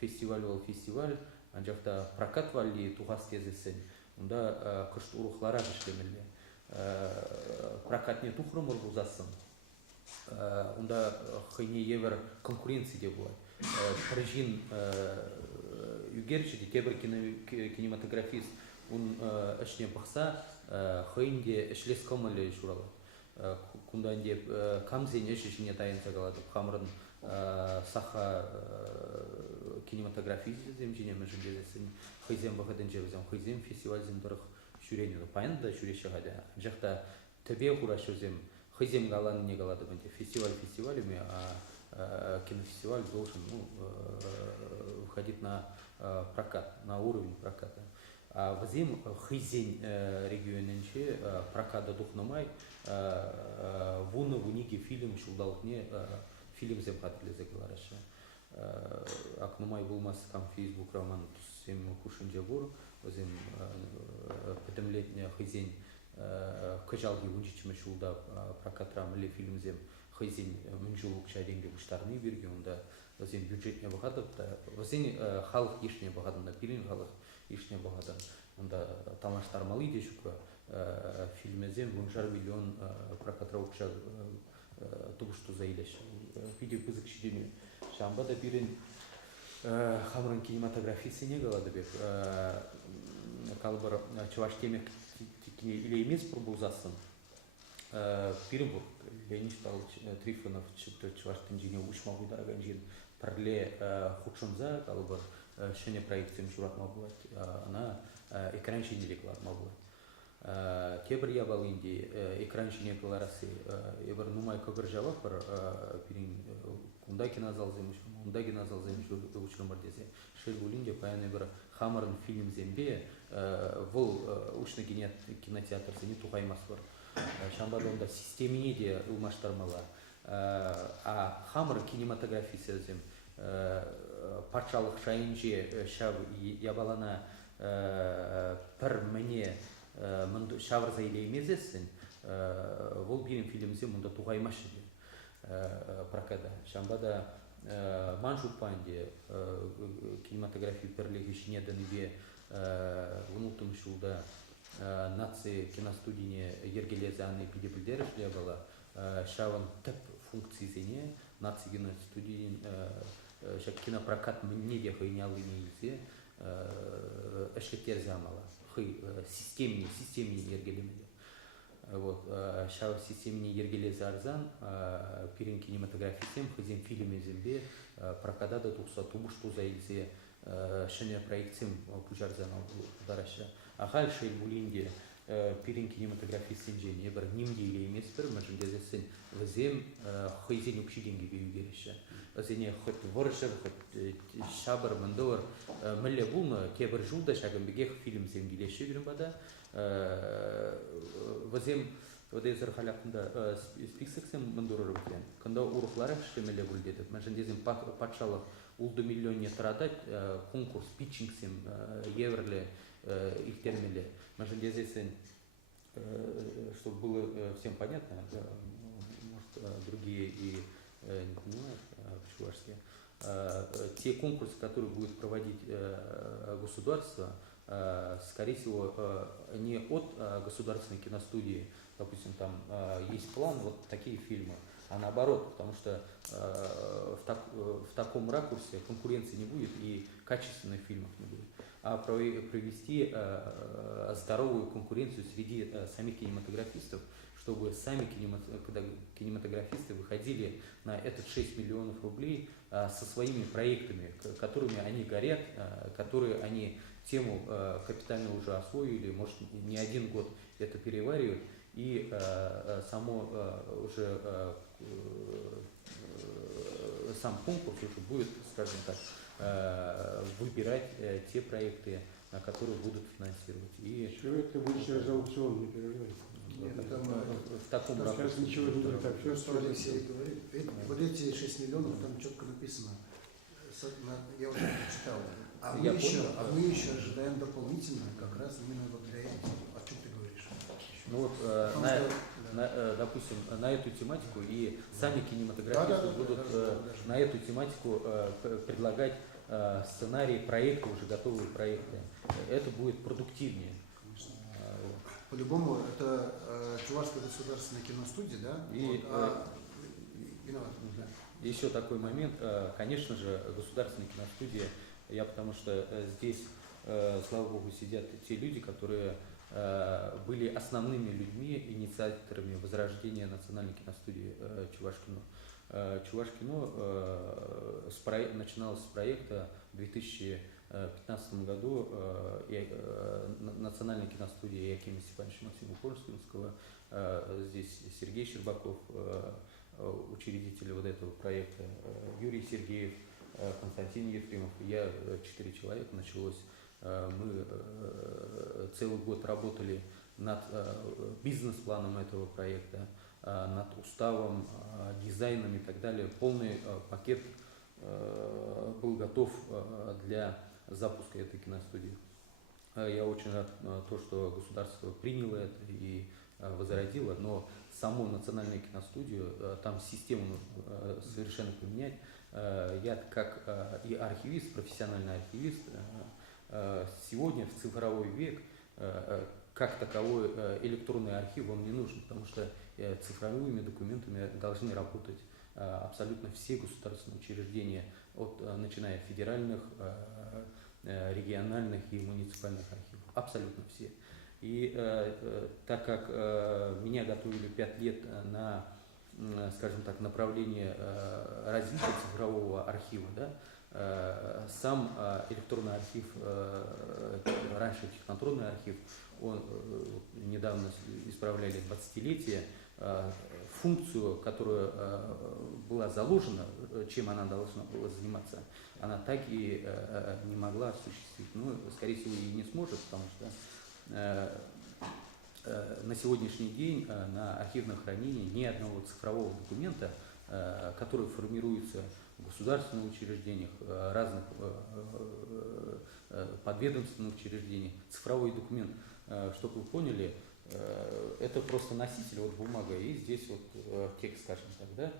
фестиваль ол фестиваль анжақта прокат вали туғас кезесен онда кышт урухлара иштемеле прокатне тухрымыр бузасын онда хыйне евер конкуренция де болады прыжин югерчиде тебір кинематографист он ішне бақса хыйнде ішлес кылмылы шуралы кунданде камзен ішіне тайынса қалады хамрын саха кинематографист земжине межіндесін хыйзем бахаден жевзем хыйзем фестивальзем дұрық шүренеді пайын да шүреші ғада жақта тебе хурашызем хыйзем галан не галады бенде фестивалями а кинофестиваль должен выходить на прокат на уровень проката а вазем хыйзен регионенче проката духнамай вуны вуниги фильм шулдалыкне фильм зем хатылезе галарашы акнумай булмас кам фейсбук роман сем кушинже бур өзем петемлетне хыйзен кыжалги унчичме шулда прокатрам или фильм зем хызин мынжулук шайдинге буштарны берген онда вазин бюджетне багатып да вазин халық ишне багатында пилин халық ишне багатын онда тамаштар малы дешука фильмезен 1,5 миллион прокатраукша тубушту заилеш видео бызык шидеме шамба да бирин хамрын кинематографисине галады бек калбар чуваш темек или эмес пробулзасын Петербург Леонид Павлович Трифонов чуваш тенжине ушмагуда аганжин парле худшунза калбар шене проектим журатма булат она экран шинелеклар мабулат Кебір ябал инди экран шинекларасы ебір нумай когыр жабақ бір пирин кунда кинозал земеш кунда кинозал земеш учрым бар десе шел булинде паяны бір хамырын фильм зембе вол учны кинотеатр сене тухаймас бар шамбадонда системине де улмаштармала а хамыр кинематография зем патшалық шайынже шав ябалана пір міне шаврза или емезесін ол бирин фильмзе мұнда туғаймаш прокада шамбада маншупанде кинематография перлеги шинеданыбе унутым шулда нации киностудине ергелезе аны пидебілдері шле бала шаван тіп функцизене нации киностудине кинопрокат мне де хайнялы нейзе эшлектер замала системный ергелемеде. Вот шау системный ергелезе арзан пирин кинематографисем хызен фильме зембе прокадада тухса тубуш тузаилзе шене проектсем пужарзан удараша. Ахаль шей булинде пирин кинематографисем жене бір нимде или емес бір мәжіндезесін візем хызен үкшиденге беугереше. Зене хоть воршев, хоть шабар мандор мэле булма кебер жулда шагам бегех фильм земгилеши бирмбада вазем вадезер халякында список сем мандорор битен кында урухлары ште мэле бул дедет мәжендезем патшалық улды миллионне традать конкурс питчинг сем еврле ихтермеле мәжендезесен чтобы было всем понятно может другие и не понимают по-чувашски. Те конкурсы, которые будет проводить государство, скорее всего, не от государственной киностудии, допустим, там есть план, вот такие фильмы, а наоборот, потому что в таком ракурсе конкуренции не будет и качественных фильмов не будет. А провести здоровую конкуренцию среди самих кинематографистов, чтобы сами кинематографисты выходили на этот 6 миллионов рублей со своими проектами, которыми они горят, которые они тему капитально уже освоили, может не один год это переваривают, и само уже сам конкурс уже будет, скажем так, выбирать те проекты, на которые будут финансировать. И это будет через аукцион, не переживайте. в таком ракурсе. Ничего не будет так. Все, что Алексей говорит, вот эти 6 миллионов, там четко написано, я уже прочитал, а мы еще ожидаем дополнительно, как раз именно вот для этого. О чем ты говоришь? Ну вот, допустим, на эту тематику и сами кинематографисты будут на эту тематику предлагать сценарии, проекты, уже готовые проекты. Это будет продуктивнее. По-любому, это Чувашская государственная киностудия, да? И виноват, да. еще такой момент, конечно же, государственная киностудия, потому что здесь, слава богу, сидят те люди, которые были основными людьми, инициаторами возрождения национальной киностудии Чувашкино. Чувашкино начиналось с проекта в 2015 году национальной киностудии Якима Степановича Максима Корского. Здесь Сергей Щербаков, учредитель вот этого проекта, Юрий Сергеев, Константин Ефремов. Я 4 человека. Началось. Мы целый год работали над бизнес-планом этого проекта, над уставом, дизайном и так далее. Полный пакет был готов для запуска этой киностудии. Я очень рад то, что государство приняло это и возродила, но саму национальную киностудию, там систему нужно совершенно поменять. Я как и архивист, профессиональный архивист, сегодня в цифровой век как таковой электронный архив вам не нужен, потому что цифровыми документами должны работать абсолютно все государственные учреждения, начиная от федеральных, региональных и муниципальных архивов, абсолютно все. И так как меня готовили 5 лет на, скажем так, направление развития цифрового архива, да, сам электронный архив, раньше технотрудный архив, он недавно исправляли 20-летие, функцию, которая была заложена, чем она должна была заниматься, она так и не могла осуществить. Ну, скорее всего, и не сможет, потому что на сегодняшний день на архивном хранении ни одного цифрового документа, который формируется в государственных учреждениях, разных подведомственных учреждениях, цифровой документ, чтобы вы поняли, это просто носитель, вот бумага, и здесь вот текст, скажем так, да.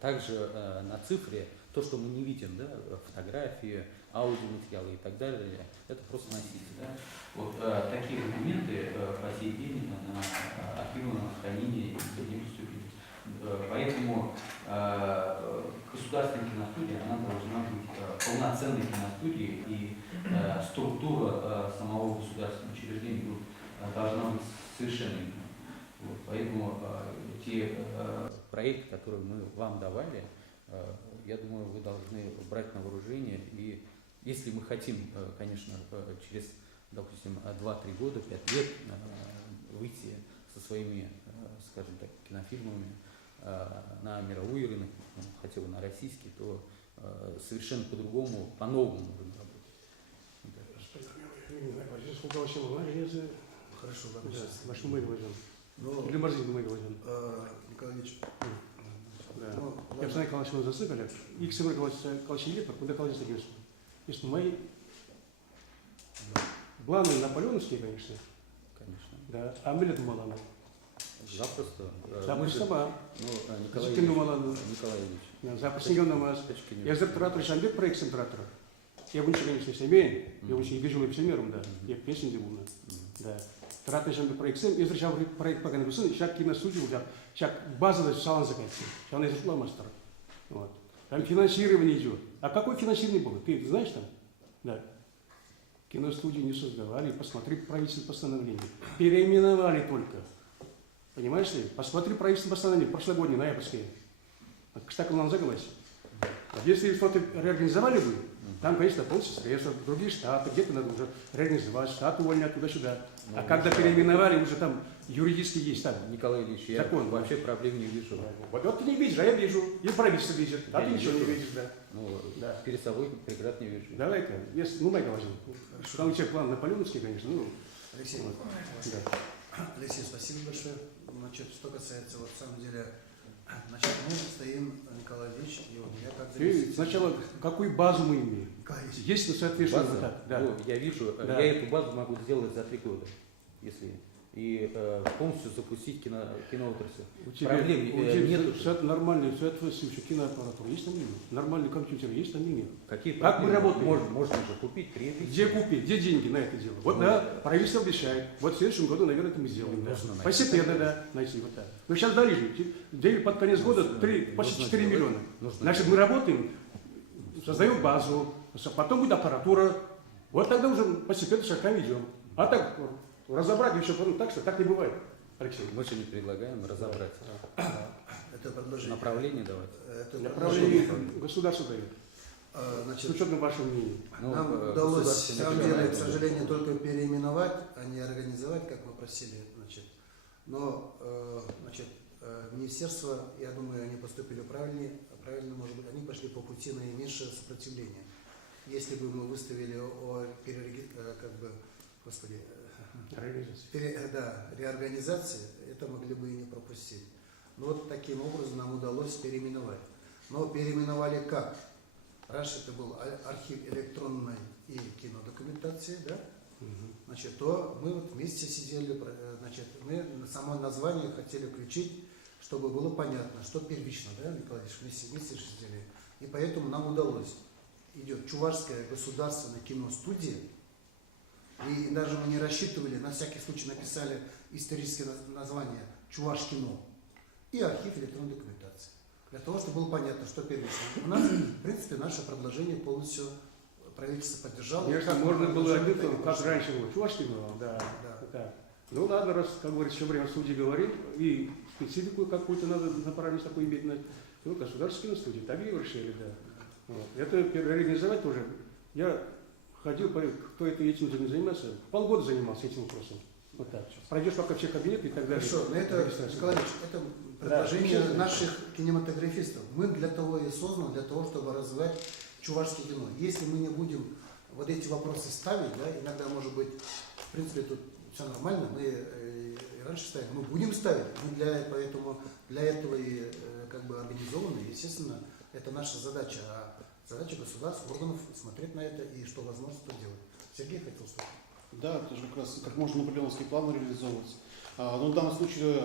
Также на цифре то, что мы не видим, да, фотографии, аудиоматериалы и так далее, это просто носитель. Да. Вот такие документы по сей день на архивном хранении не поступили. Поэтому государственная киностудия, она должна быть полноценной киностудией, и структура самого государственного учреждения должна быть совершенно иной. Вот, поэтому те проекты, которые мы вам давали, я думаю, вы должны брать на вооружение. И если мы хотим, конечно, через, допустим, 2-3 года, 5 лет выйти со своими, скажем так, кинофильмами на мировой рынок, хотя бы на российский, то совершенно по-другому, по-новому будем работать. Хорошо, Да, ладно, сейчас. вашу мы возьмем. Ну, Или морзину мы возьмем. Николай Ильич, Да. ну, Я ладно. знаю, Калашину засыпали. Их сегодня Калашин лет, куда Калашин стагивается. Если мои планы наполеоновские, конечно. Конечно. Да. А мы лет маланы. Запросто. Запросто, да. Ну, Николай Зачем Ильич, маланы? Николай Ильич. Запросто не намаз. Я зарплату шамбет проект центратора. Я bunun için конечно семей, я bunun için visual yapıyorum da. Я песен de bunu. Да. Тратный шамбет проект сем, я решал проект пока не писал, сейчас киностудию уже, сейчас база салон заканчивается. Сейчас я зашла мастер. Вот. Там финансирование идет. А какое финансирование было? Ты знаешь там? Да. Киностудию не создавали, посмотри правительственное постановление. Переименовали только. Понимаешь ли? Посмотри правительственное постановление, прошлогоднее, ноябрьское. Кстати, нам заговорилось. Если что-то реорганизовали бы, там, конечно, получится средства, другие штаты, где-то надо уже реорганизовать, штат увольнять туда-сюда. А когда переименовали, уже там юридически есть там. Николай Ильич, я закон, вообще проблем не вижу. Вот ты не видишь, а я вижу. И правительство видит, а Я ты не ничего не вижу. видишь, да. Ну, Да. перед собой преград не вижу. Давай-ка, ну, мы говорим. Там у тебя план наполеоновский, конечно, ну, Алексей, вот. Да. Алексей, спасибо большое. Значит, что касается, вот, в самом деле, значит, мы стоим, Николай Ильич, и вот я как Ты сначала, какую базу мы имеем? Николай Ильич, Есть на соответственно База, вот так, да. ну, я вижу, Да. я эту базу могу сделать за 3 года, если и полностью запустить киноотрасль. У тебя, Проблем нету. нормальный соответствующий киноаппаратура есть там или нет? Нормальный компьютер есть там или нет? Какие Как мы проблемы? работаем? Можно же купить, приобрести. Где купить, где деньги на это дело? Вот Ну, да, правительство обещает. Вот в следующем году, наверное, это мы сделаем. Да. Нужно найти. Постепенно, да, найти вот так. Но сейчас дали же, дали под конец года почти 4 миллиона. Нужно Значит, мы работаем, создаем базу, потом будет аппаратура. Вот тогда уже постепенно шагами идем. А так разобрать еще потом так, что так не бывает, Алексей. Мы же не предлагаем разобрать. это предложение. Направление давать. Это Направление предложение. государство дает. С Значит, учетом вашего мнения. Ну, нам удалось, на государственные самом деле, к программы, сожалению, только переименовать, а не организовать, как мы просили. Значит. Но значит, министерство, я думаю, они поступили правильно, может быть, они пошли по пути наименьшего сопротивления. Если бы мы выставили о реорганизации, это могли бы и не пропустить. Но вот таким образом нам удалось переименовать. Но переименовали как? Раньше это был архив электронной и кинодокументации, да? значит, то мы вот вместе сидели, значит, мы само название хотели включить, чтобы было понятно, что первично, да, Николай Ильич, вместе сидели. И поэтому нам удалось. Идет Чувашская государственная киностудия, и даже мы не рассчитывали, на всякий случай написали историческое название «Чувашкино» и архив электронной документации. Для того, чтобы было понятно, что первично. У нас, в принципе, наше предложение полностью правительство поддержало. Конечно, можно было одним, как раньше было, Чувашкино, да. Да. Ну ладно, раз, как говорится, все время судьи говорит, и специфику какую-то надо направить такую иметь на государственную студию, так и решили, да. Вот. Это реализовать тоже. Я ходил, кто этим занимается, полгода занимался этим вопросом. Вот так. Пройдешь пока все кабинеты и так далее. Хорошо, но это, Николай Ильич, это предложение наших кинематографистов. Мы для того и созданы, для того, чтобы развивать чувашское кино. Если мы не будем вот эти вопросы ставить, да, иногда, может быть, в принципе, тут все нормально, мы и раньше ставили, мы будем ставить, мы поэтому для этого и как бы организованы, естественно, это наша задача, а задача государств, органов смотреть на это и что возможно, то делать. Сергей хотел сказать. Да, тоже как раз как можно наполеоновский план реализовывать. Но в данном случае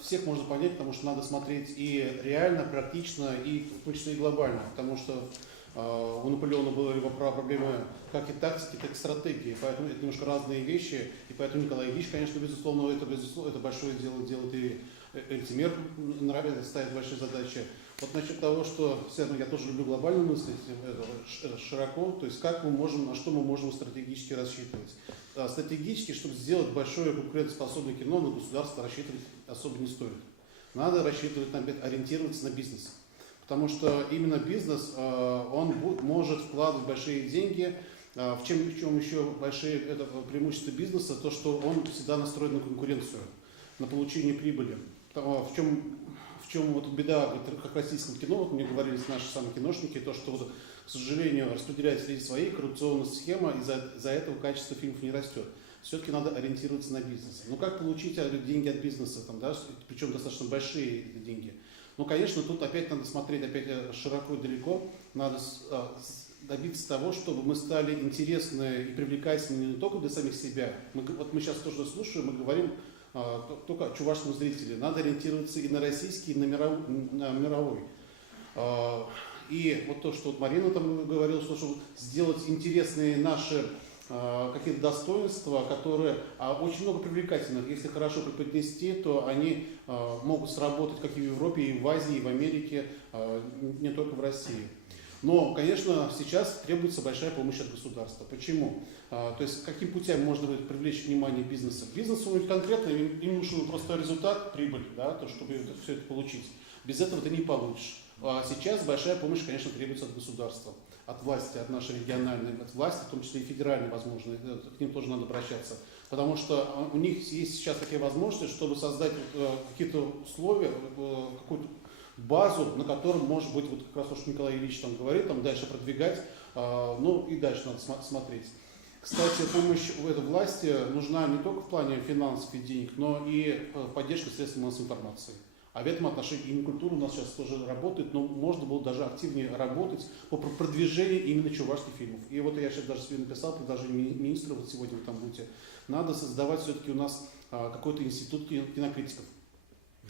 всех можно понять, потому что надо смотреть и реально, практично, и в том числе и глобально, потому что у Наполеона были проблемы как и тактики, так и стратегии, поэтому это немножко разные вещи, и поэтому Николай Ильич, конечно, безусловно, это большое дело делает, и Эльтимер ставит большие задачи. Вот насчет того, что все равно я тоже люблю глобально мыслить широко, то есть как мы можем, на что мы можем стратегически рассчитывать. Стратегически, чтобы сделать большое конкурентоспособное кино, на государство рассчитывать особо не стоит. Надо рассчитывать, ориентироваться на бизнес. Потому что именно бизнес, он может вкладывать большие деньги. В чем еще большие это преимущество бизнеса, то что он всегда настроен на конкуренцию, на получение прибыли. В чем вот беда, как в российском кино, вот мне говорили наши самые киношники, то что, вот, к сожалению, распределяют среди своей коррупционная схема, и за этого качество фильмов не растет. Все-таки надо ориентироваться на бизнес. Ну как получить деньги от бизнеса, там, да, причем достаточно большие деньги? Ну, конечно, тут опять надо смотреть широко и далеко, надо добиться того, чтобы мы стали интересны и привлекательны не только для самих себя. Вот мы сейчас тоже слушаем, мы говорим только о чувашском зрителе. Надо ориентироваться и на российский, и на мировой. И вот то, что вот Марина там говорила, что чтобы сделать интересные наши какие-то достоинства, которые очень много привлекательных. Если хорошо преподнести, то они могут сработать как и в Европе, и в Азии, и в Америке, не только в России. Но, конечно, сейчас требуется большая помощь от государства. Почему? То есть, каким путем можно привлечь внимание бизнеса? Бизнесу конкретно им нужен просто результат, прибыль, да, то, чтобы все это получить. Без этого ты не получишь. А сейчас большая помощь, конечно, требуется от государства, от власти, от нашей региональной, от власти, в том числе и федеральной, возможно, к ним тоже надо обращаться. Потому что у них есть сейчас такие возможности, чтобы создать какие-то условия, какую-то базу, на котором, может быть, вот как раз то, что Николай Ильич там говорит, там дальше продвигать, ну и дальше надо смотреть. Кстати, помощь в этой власти нужна не только в плане финансов и денег, но и поддержка средств массовой информации. А в этом отношении Иникультура у нас сейчас тоже работает, но можно было даже активнее работать по продвижению именно чувашских фильмов. И вот я сейчас даже себе написал предложение министра, вот сегодня вы там будете, надо создавать все-таки у нас какой-то институт кинокритиков.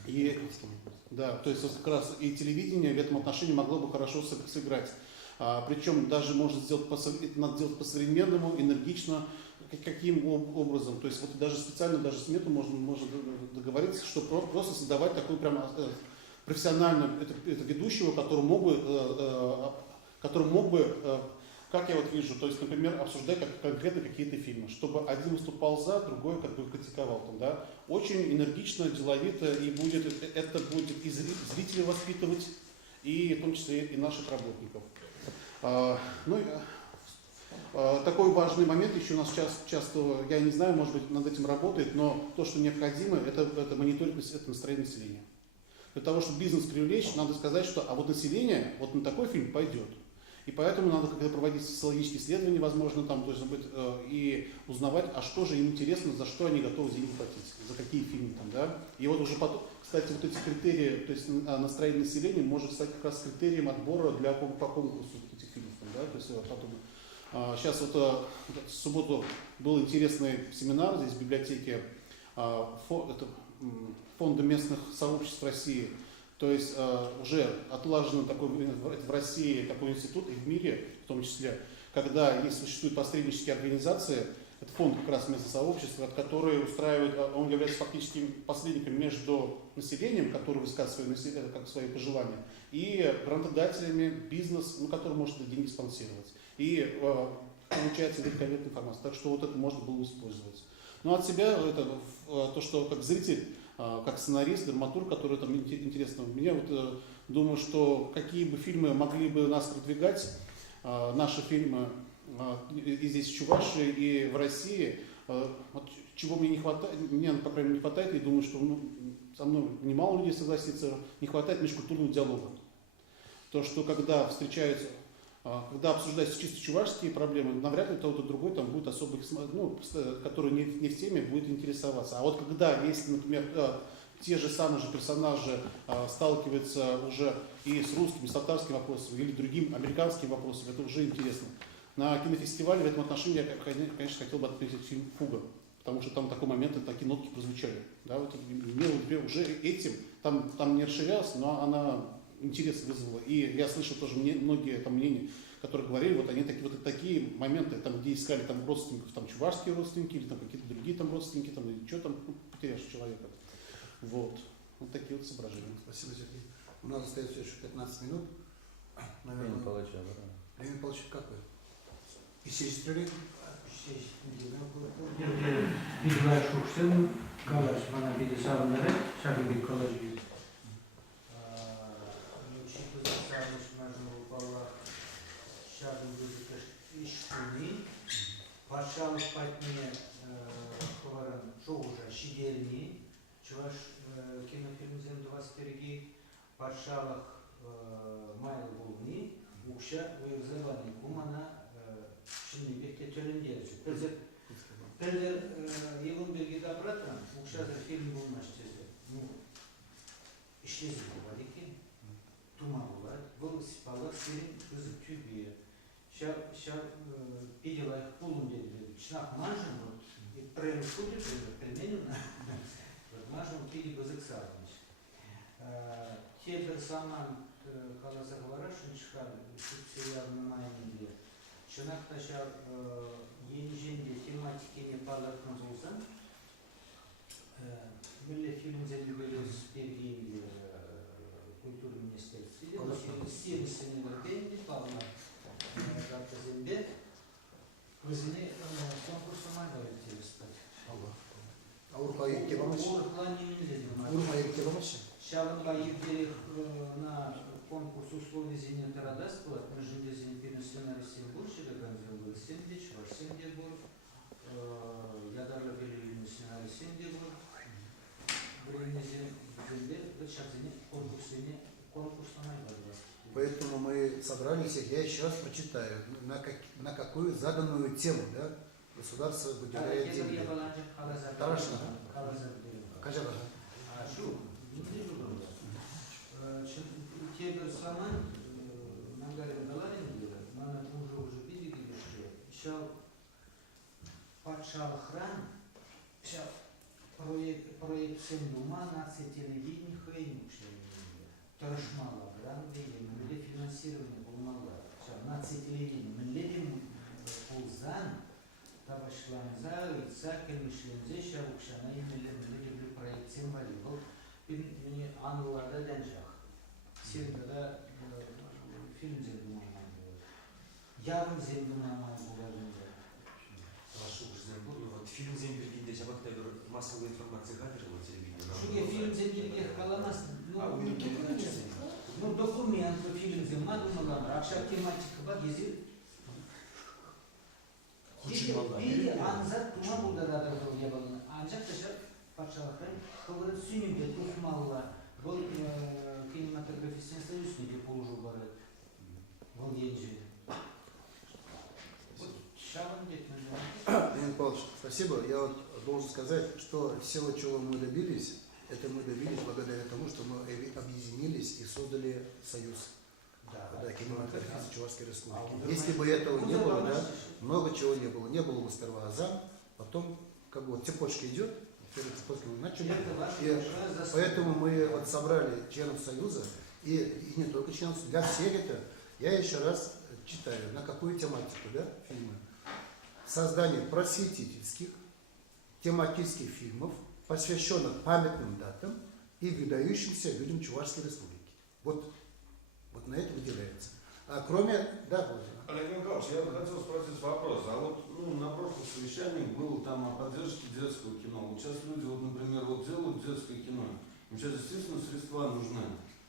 И, да, то есть как раз и телевидение в этом отношении могло бы хорошо сыграть. Причем даже можно сделать надо делать по-современному, энергично. Каким образом? То есть вот даже специально даже смету можно договориться, что просто создавать такую прям профессионального это ведущего, который мог бы, как я вот вижу, то есть, например, обсуждать конкретно какие-то фильмы, чтобы один выступал за, другой как бы критиковал там, да. Очень энергично, деловито, и это будет и зрителей воспитывать, и в том числе и наших работников. Такой важный момент еще у нас часто, я не знаю, может быть, над этим работает, но то, что необходимо, это мониторинг настроения населения. Для того, чтобы бизнес привлечь, надо сказать, что а вот население вот на такой фильм пойдет. И поэтому надо как-то проводить социологические исследования, возможно, там должно быть, и узнавать, а что же им интересно, за что они готовы деньги платить, за какие фильмы там, да. И вот уже потом, кстати, вот эти критерии, то есть настроение населения может стать как раз критерием отбора по конкурсу этих фильмов, да, то есть потом Сейчас вот в субботу был интересный семинар здесь в библиотеке Фонда местных сообществ России. То есть уже отлажен такой в России такой институт и в мире в том числе, когда существуют посреднические организации, это фонд как раз местных сообществ, который устраивает, он является фактически посредником между населением, который высказывает свои пожелания, и грантодателями, бизнес, который может эти деньги спонсировать. И получается великолепная информация. Так что вот это можно было использовать. Ну, от себя это то, что как зритель, как сценарист, драматург, который там интересно у меня, вот думаю, что какие бы фильмы могли бы нас продвигать, наши фильмы и здесь в Чувашии, и в России, вот, чего мне не хватает, мне, по крайней мере, не хватает, и думаю, что со мной немало людей согласится, не хватает межкультурного диалога. То, что когда встречаются, когда обсуждаются чисто чувашские проблемы, навряд ли кто-то другой там будет особо, который не в теме, будет интересоваться. А вот когда, если, например, те же самые же персонажи сталкиваются уже и с русским, и с татарским вопросом, или другим американским вопросом, это уже интересно. На кинофестивале в этом отношении я, конечно, хотел бы отметить фильм «Фуга», потому что там такой момент, такие нотки прозвучали. Да, вот, уже этим, там не расширялось, но она интерес вызвала. И я слышал тоже многие там мнения, которые говорили, вот они такие моменты, там, где искали там родственников, там чувашские родственники, или там какие-то другие там родственники, там, или что там, потеряешь человека. Вот такие вот соображения. Спасибо, Сергей. У нас остается еще 15 минут. Наверное, Время получил, Время получил как вы? İşsizlikleri Bilgiler şuksın, kalış bana bir savunları, şarkı bir kalış bir. Учитывая самость можно упала шагом вызываешь iştuni, başarılı patniye kuvaran çoğuşa şidelni, çuvaş kinofilmizin 21 başarılı mayıl bulni, ukşa ve zevani kumana şimdi bir türlü Перлер yılın bir gide bırakın, ukşada film bulmuş size. İşlezi bu var ki, duman var, bu sipalar senin kızı tübüye. Видела их полум dedi, şnak majın mı? Prem kudi pelmenin, majın pili bızık sarmış. Те bir zaman kalasa varışın çıkar, Türk serialının mayını diye. Şınak taşar yenişinde tematikini parlatmaz olsan, Milli Film Zendübeliz dediğim Kültür Ministerisi, Siyasını verdiğinde parla Gazetesi'nde kızını konkursuna gayretiriz. Avrupa'ya gittiğimiz için. Avrupa'ya gittiğimiz için. Şavunla ilgili na konkursu условий зенит радость, между зенитным сценаристом больше, как он сделал Сендич, ваш Сендибург, я даже великий сценарий Сендибург, время земли, сейчас конкурс на Майбарда. Поэтому мы собрались, я еще раз прочитаю, на какую заданную тему, да, государство выделяет деньги. Тарашна. Кажаба. Те bir zaman Nangar'ın dalarında bana уже видели, что Патшалхран, проект Сендума на телевидении хренючий. Тарашмала гранды, мы финансирование булмала. На телевидении мы летим пулзан, табашланза, цакель мишлензе, шавукшана и мы проект символил. Beni anılarda denecek. Şimdi de film zengünlemeyi bulur. Yarın zengünlemeyi bulurlar. Вот фильм «Зембергинде» жабақтай бір массовая информация кадрлы телевидение. Çünkü film zengünlüğe kalamaz. Ну, документ film zengünlemeyi akşam tematik bak gezi. Bir anzat tuma burada da yapalım. Ancak dışarı parçalıklar kıvırıp sünümde tutmalılar. Bu кинематографистин союзники полужубары Волгенджи. Вот шагом где-то Леонид Павлович, спасибо. Я вот должен сказать, что всего, чего мы добились, это мы добились благодаря тому, что мы объединились и создали союз. да, кинематографист Чувашской Республики. А, Если бы этого не было, да, много чего не было. Не было бы сперва Азам, потом как бы вот цепочка идет, теперь цепочку мы начали. И поэтому мы вот собрали членов Союза, и не только членов, для всех это, я еще раз читаю, на какую тематику, да, фильмы. Создание просветительских, тематических фильмов, посвященных памятным датам и выдающимся людям Чувашской Республики. Вот на это выделяется. А кроме, да, Владимир? Олег Николаевич, я бы хотел спросить вопрос. А вот на прошлом совещании было там о поддержке детского кино. Вот сейчас люди, вот, например, вот делают детское кино. Им сейчас действительно средства нужны.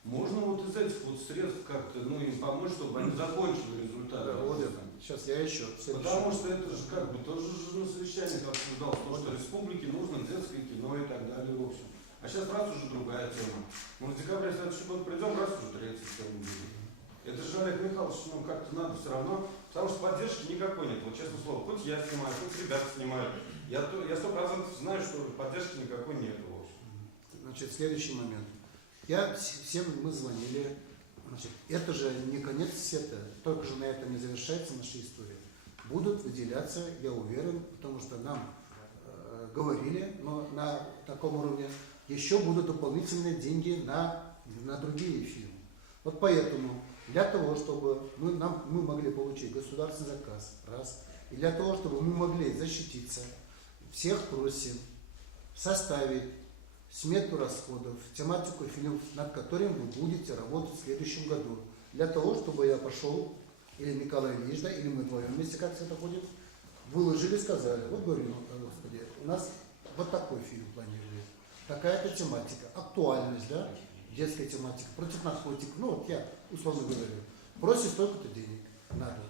Можно вот из этих вот средств как-то, им помочь, чтобы они закончили результат. Да, Владимир, сейчас я еще. Потому что это же как бы тоже же на совещаниях обсуждалось, то, что республике нужно детское кино и так далее, в общем. А сейчас раз уже другая тема. Мы в декабре следующий год придем, раз уже третья тема будет. Это же, Олег Михайлович, как-то надо все равно, потому что поддержки никакой нет. Вот честное слово, хоть я снимаю, хоть ребята снимают. Я 100% знаю, что поддержки никакой нет, в общем. Значит, следующий момент. Всем мы звонили. Значит, это же не конец света, только же на этом не завершается наша история. Будут выделяться, я уверен, потому что нам говорили, но на таком уровне еще будут дополнительные деньги на другие фильмы. Вот поэтому для того, чтобы мы могли получить государственный заказ, раз, и для того, чтобы мы могли защититься, всех просим составить смету расходов, тематику фильмов, над которым вы будете работать в следующем году. Для того, чтобы я пошел, или Николай Ильич, да, или мы вдвоем вместе, как это будет, выложили, сказали, вот говорю, Господи, у нас вот такой фильм планировали, такая-то тематика, актуальность, да, детская тематика, против наркотиков, вот я условно говорю, просит столько-то денег, надо.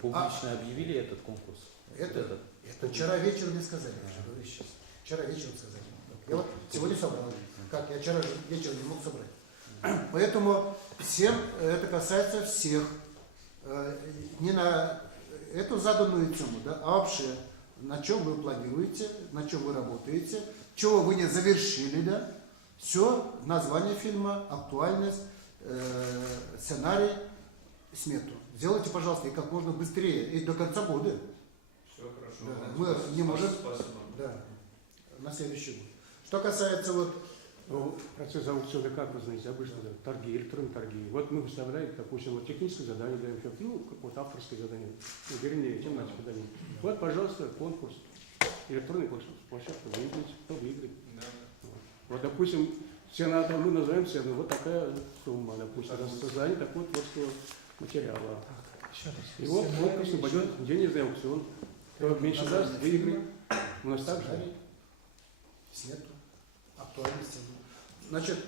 Публично объявили этот конкурс? Это вчера вечером не сказали, сейчас. Вчера вечером сказали. Я вот сегодня собрал. Как? Я вчера вечером не мог собрать. Поэтому всем, это касается всех, не на эту заданную тему, да, а вообще, на чем вы планируете, на чем вы работаете, чего вы не завершили, да, все, название фильма, актуальность, сценарий, смету. Сделайте, пожалуйста, и как можно быстрее, и до конца года. Все хорошо. Да, мы не можем. Спасибо. Да, на следующий год. Что касается вот... Процесс аукциона, как вы знаете, обычно да, торги, электронные торги. Вот мы выставляем, допустим, вот техническое задание даем, вот авторское задание, вернее, тематику даем. Вот, пожалуйста, конкурс, электронный площадка, выиграть, кто выиграет. Да. Вот, допустим, цена, мы назовем цену, вот такая сумма, допустим, создание такого творческого материала. И вот конкурс пойдет денежный аукцион. Кто меньше даст, выиграет. У нас так же. Смету, актуальности. Значит,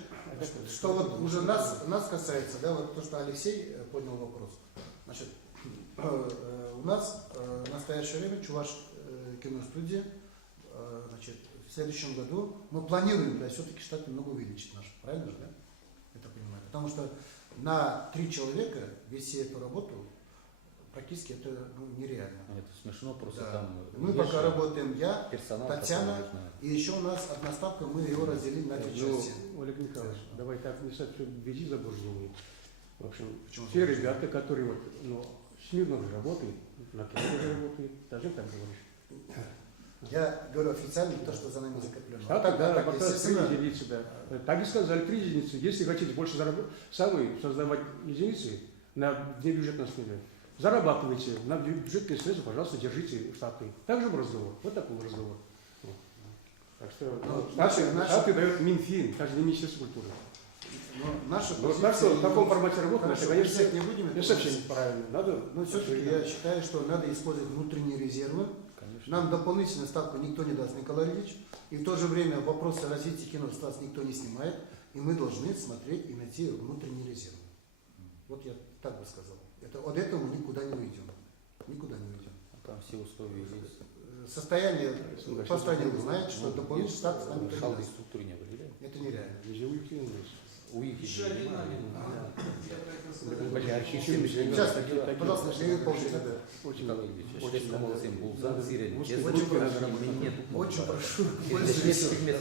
что вот уже нас касается, да, вот то, что Алексей поднял вопрос. Значит, у нас в настоящее время Чуваш киностудия, значит, в следующем году мы планируем, да, все-таки штат немного увеличить наш, правильно же, да? Это понимаю. Потому что на 3 человека вести эту работу практически это нереально. Это смешно, просто Да. там... Мы пока работаем, я, персонал, Татьяна, который нужно. и еще у нас одна ставка, мы его разделим на 3 части. Олег Николаевич, давай так не все введи заблуждение. В общем, Почему те заблуждение? ребята, которые вот, смирно же работают, на кино же работают, даже так говоришь. Я говорю официально то, что за нами закреплено. А тогда так, пока 3 естественно, единицы, да. Так и сказали, 3 единицы. Если хотите больше заработать, сами создавать единицы на внебюджетной основе, зарабатывайте на бюджетные средства, пожалуйста, держите штаты. Так же был разговор. Вот такой разговор. Вот. Так что штаты дает Минфин, даже не Министерство культуры. наша Вот так что в таком формате работы, Хорошо, это, конечно, всех не будем. это совсем неправильно. Надо, Но все-таки я считаю, что надо использовать внутренние резервы. Конечно. Нам дополнительную ставку никто не даст, Николай Ильич. И в то же время вопросы развития кино Стас никто не снимает. И мы должны смотреть и найти внутренние резервы. Вот я так бы сказал. От этого мы никуда не уйдем. Никуда не уйдем. Там все условия есть. Состояние по стране вы знаете, что дополнительный штат с нами никто не Шалды даст. структуры не были. Это нереально. везде уйти есть. У их Еще один момент. Я про это сказал. Сейчас, пожалуйста, Леонид Павлович, Очень Очень молодцы, Булзан, Сирен. Очень прошу, Нет, очень прошу. Если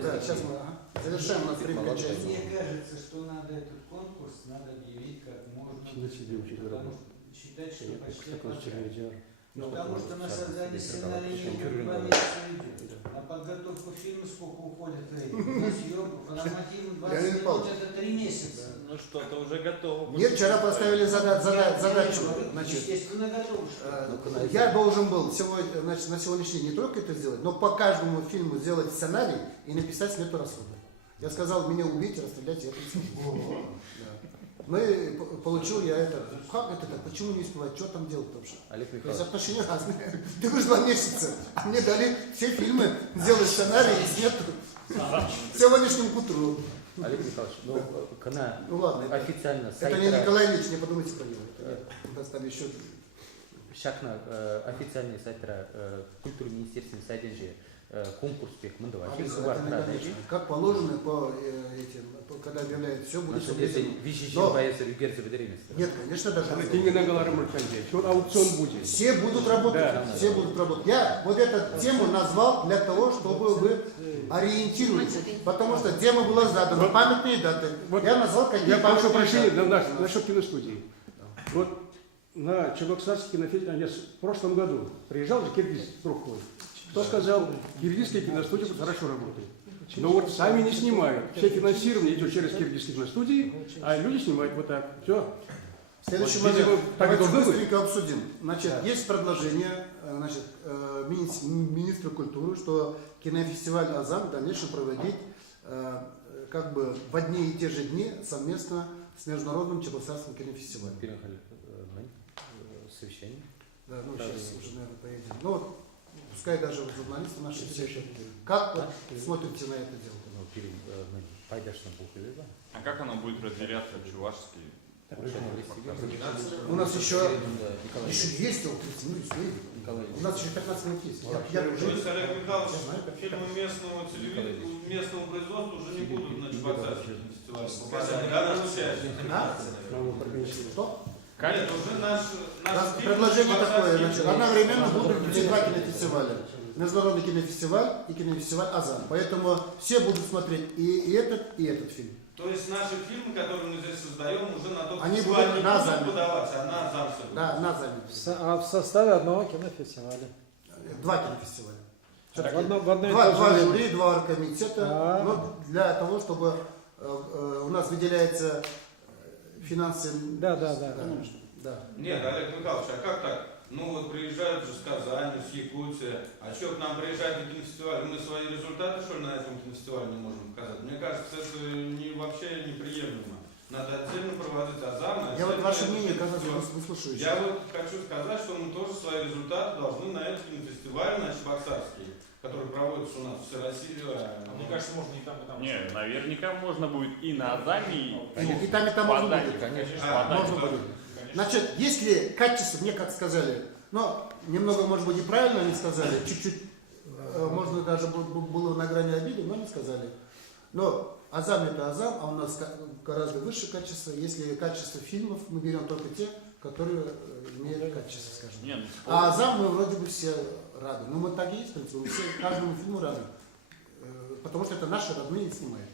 Да, сейчас мы... Завершаем, у нас время Молодцы. кончается. Мне кажется, что надо этот конкурс надо объявить как можно быстрее, потому что считать, что почти опоздали. Потому что на создание сценария не 2 месяца идет. На подготовку фильма сколько уходит времени, на съемку, по нормативу 20 Леонид минут Павлович. это 3 месяца. Ну что-то уже готово. Мне вчера поставили задачу. Значит, Естественно, готовы. что я должен был сегодня, значит, на сегодняшний день не только это сделать, но по каждому фильму сделать сценарий и написать смету расходов. Я сказал, меня убейте, расстреляйте, я это не смогу. Да. Ну и получил я это. Как это так? Почему не успевать? Что там делать вообще? Олег То есть Михайлович, отношения разные. Ты уже 2 месяца, а мне дали все фильмы, сделать сценарий и смету сегодняшнему к утру. Олег Михайлович, ну, кана Ну ладно, официально это не сайта, Николай Ильич, не подумайте про него. Это нет. У нас там еще шакна официальный сайта культуры министерственный сайденже конкурс пек мындавачи. это не конечно. Как положено по этим, когда объявляют, все будет Если соблюдено. вишищен Но- боится регерцы бедеремес. Нет, конечно, даже Деньги на Галарам Аркадьевич. Вот аукцион будет. все будут работать, Да. все будут работать. Я вот эту тему назвал для того, чтобы вы ориентировались, потому что тема была задана, памятные даты. Вот Я назвал какие Я прошу памятные прощения даты. насчет киностудии. Вот на Чебоксарский кинофестиваль, я в прошлом году приезжал же киргиз Трухой. Кто сказал, киргизская киностудия хорошо работает. Но вот сами не снимают. Все финансирование идет через киргизские киностудии, а люди снимают вот так. Все. Следующий Вот, видимо, момент. так и Давайте должно быть. быстренько обсудим. Значит, есть предложение значит, министра культуры, что кинофестиваль «Азам» в дальнейшем проводить как бы в одни и те же дни совместно с Международным Чебоксарским кинофестивалем. Переехали совещание. Да, ну сейчас уже, наверное, поедем. Ну вот, пускай даже журналисты наши все. Как вот смотрите на это дело? Ну, пайдашна бухали, да? А как оно будет разделяться, чувашский? У нас еще Николай есть, вот, ну, успеем. Николай У нас еще 15 минут есть. Я То уже есть, Олег Михайлович, я знаю, как- фильмы местного местного производства уже не будут на Чебоксарском фестивале показаны, да, нашу часть? Да? Что? Нет, уже наш фильм Предложение на такое, Чебоксарске значит, одновременно будут идти 2 кинофестиваля. Международный кинофестиваль и кинофестиваль «Азам». Поэтому все будут смотреть и этот фильм. То есть наши фильмы, которые мы здесь создаем, уже на тот Они фестиваль будут не на будут Азаме. подаваться, а на Азам все будет. Да, на «Азаме». А в составе одного кинофестиваля. 2 кинофестиваля. В одной и Два той же время. жюри, 2 оргкомитета. А. Но для того, чтобы у нас выделяется финансы. Да. Да. Нет, Олег Михайлович, а как так? Ну вот приезжают же с Казани, с Якутии, а что к нам приезжают на кинофестиваль, мы свои результаты что ли на этом кинофестивале не можем показать? Мне кажется, это вообще неприемлемо. Надо отдельно проводить Азам. Я вот ваше мнение, кажется, выслушаю. Я вот хочу сказать, что мы тоже свои результаты должны на этот кинофестиваль, на Чебоксарский, который проводится у нас в России. А мне кажется, можно и там, и там. Не, наверняка можно будет и на Азаме, И там можно подать, будет. конечно, Можно будет. Значит, если качество, мне как сказали, но немного, может быть, неправильно они сказали, чуть-чуть, можно даже было на грани обиды, но не сказали. Но Азам это Азам, а у нас гораздо выше качество. Если качество фильмов, мы берем только те, которые имеют качество, скажем. Нет, А Азам мы вроде бы все рады. Ну, мы так и есть, в принципе, мы все каждому фильму рады. Потому что это наши родные снимают.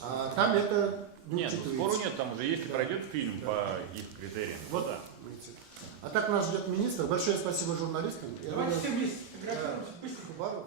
А там это не нет, учитывается. спору нет, там уже если пройдет фильм по их критериям, Вот. то да. А так нас ждет министр. Большое спасибо журналистам. Я Давайте думаю, все вместе фотографируемся. Быстро. Бару.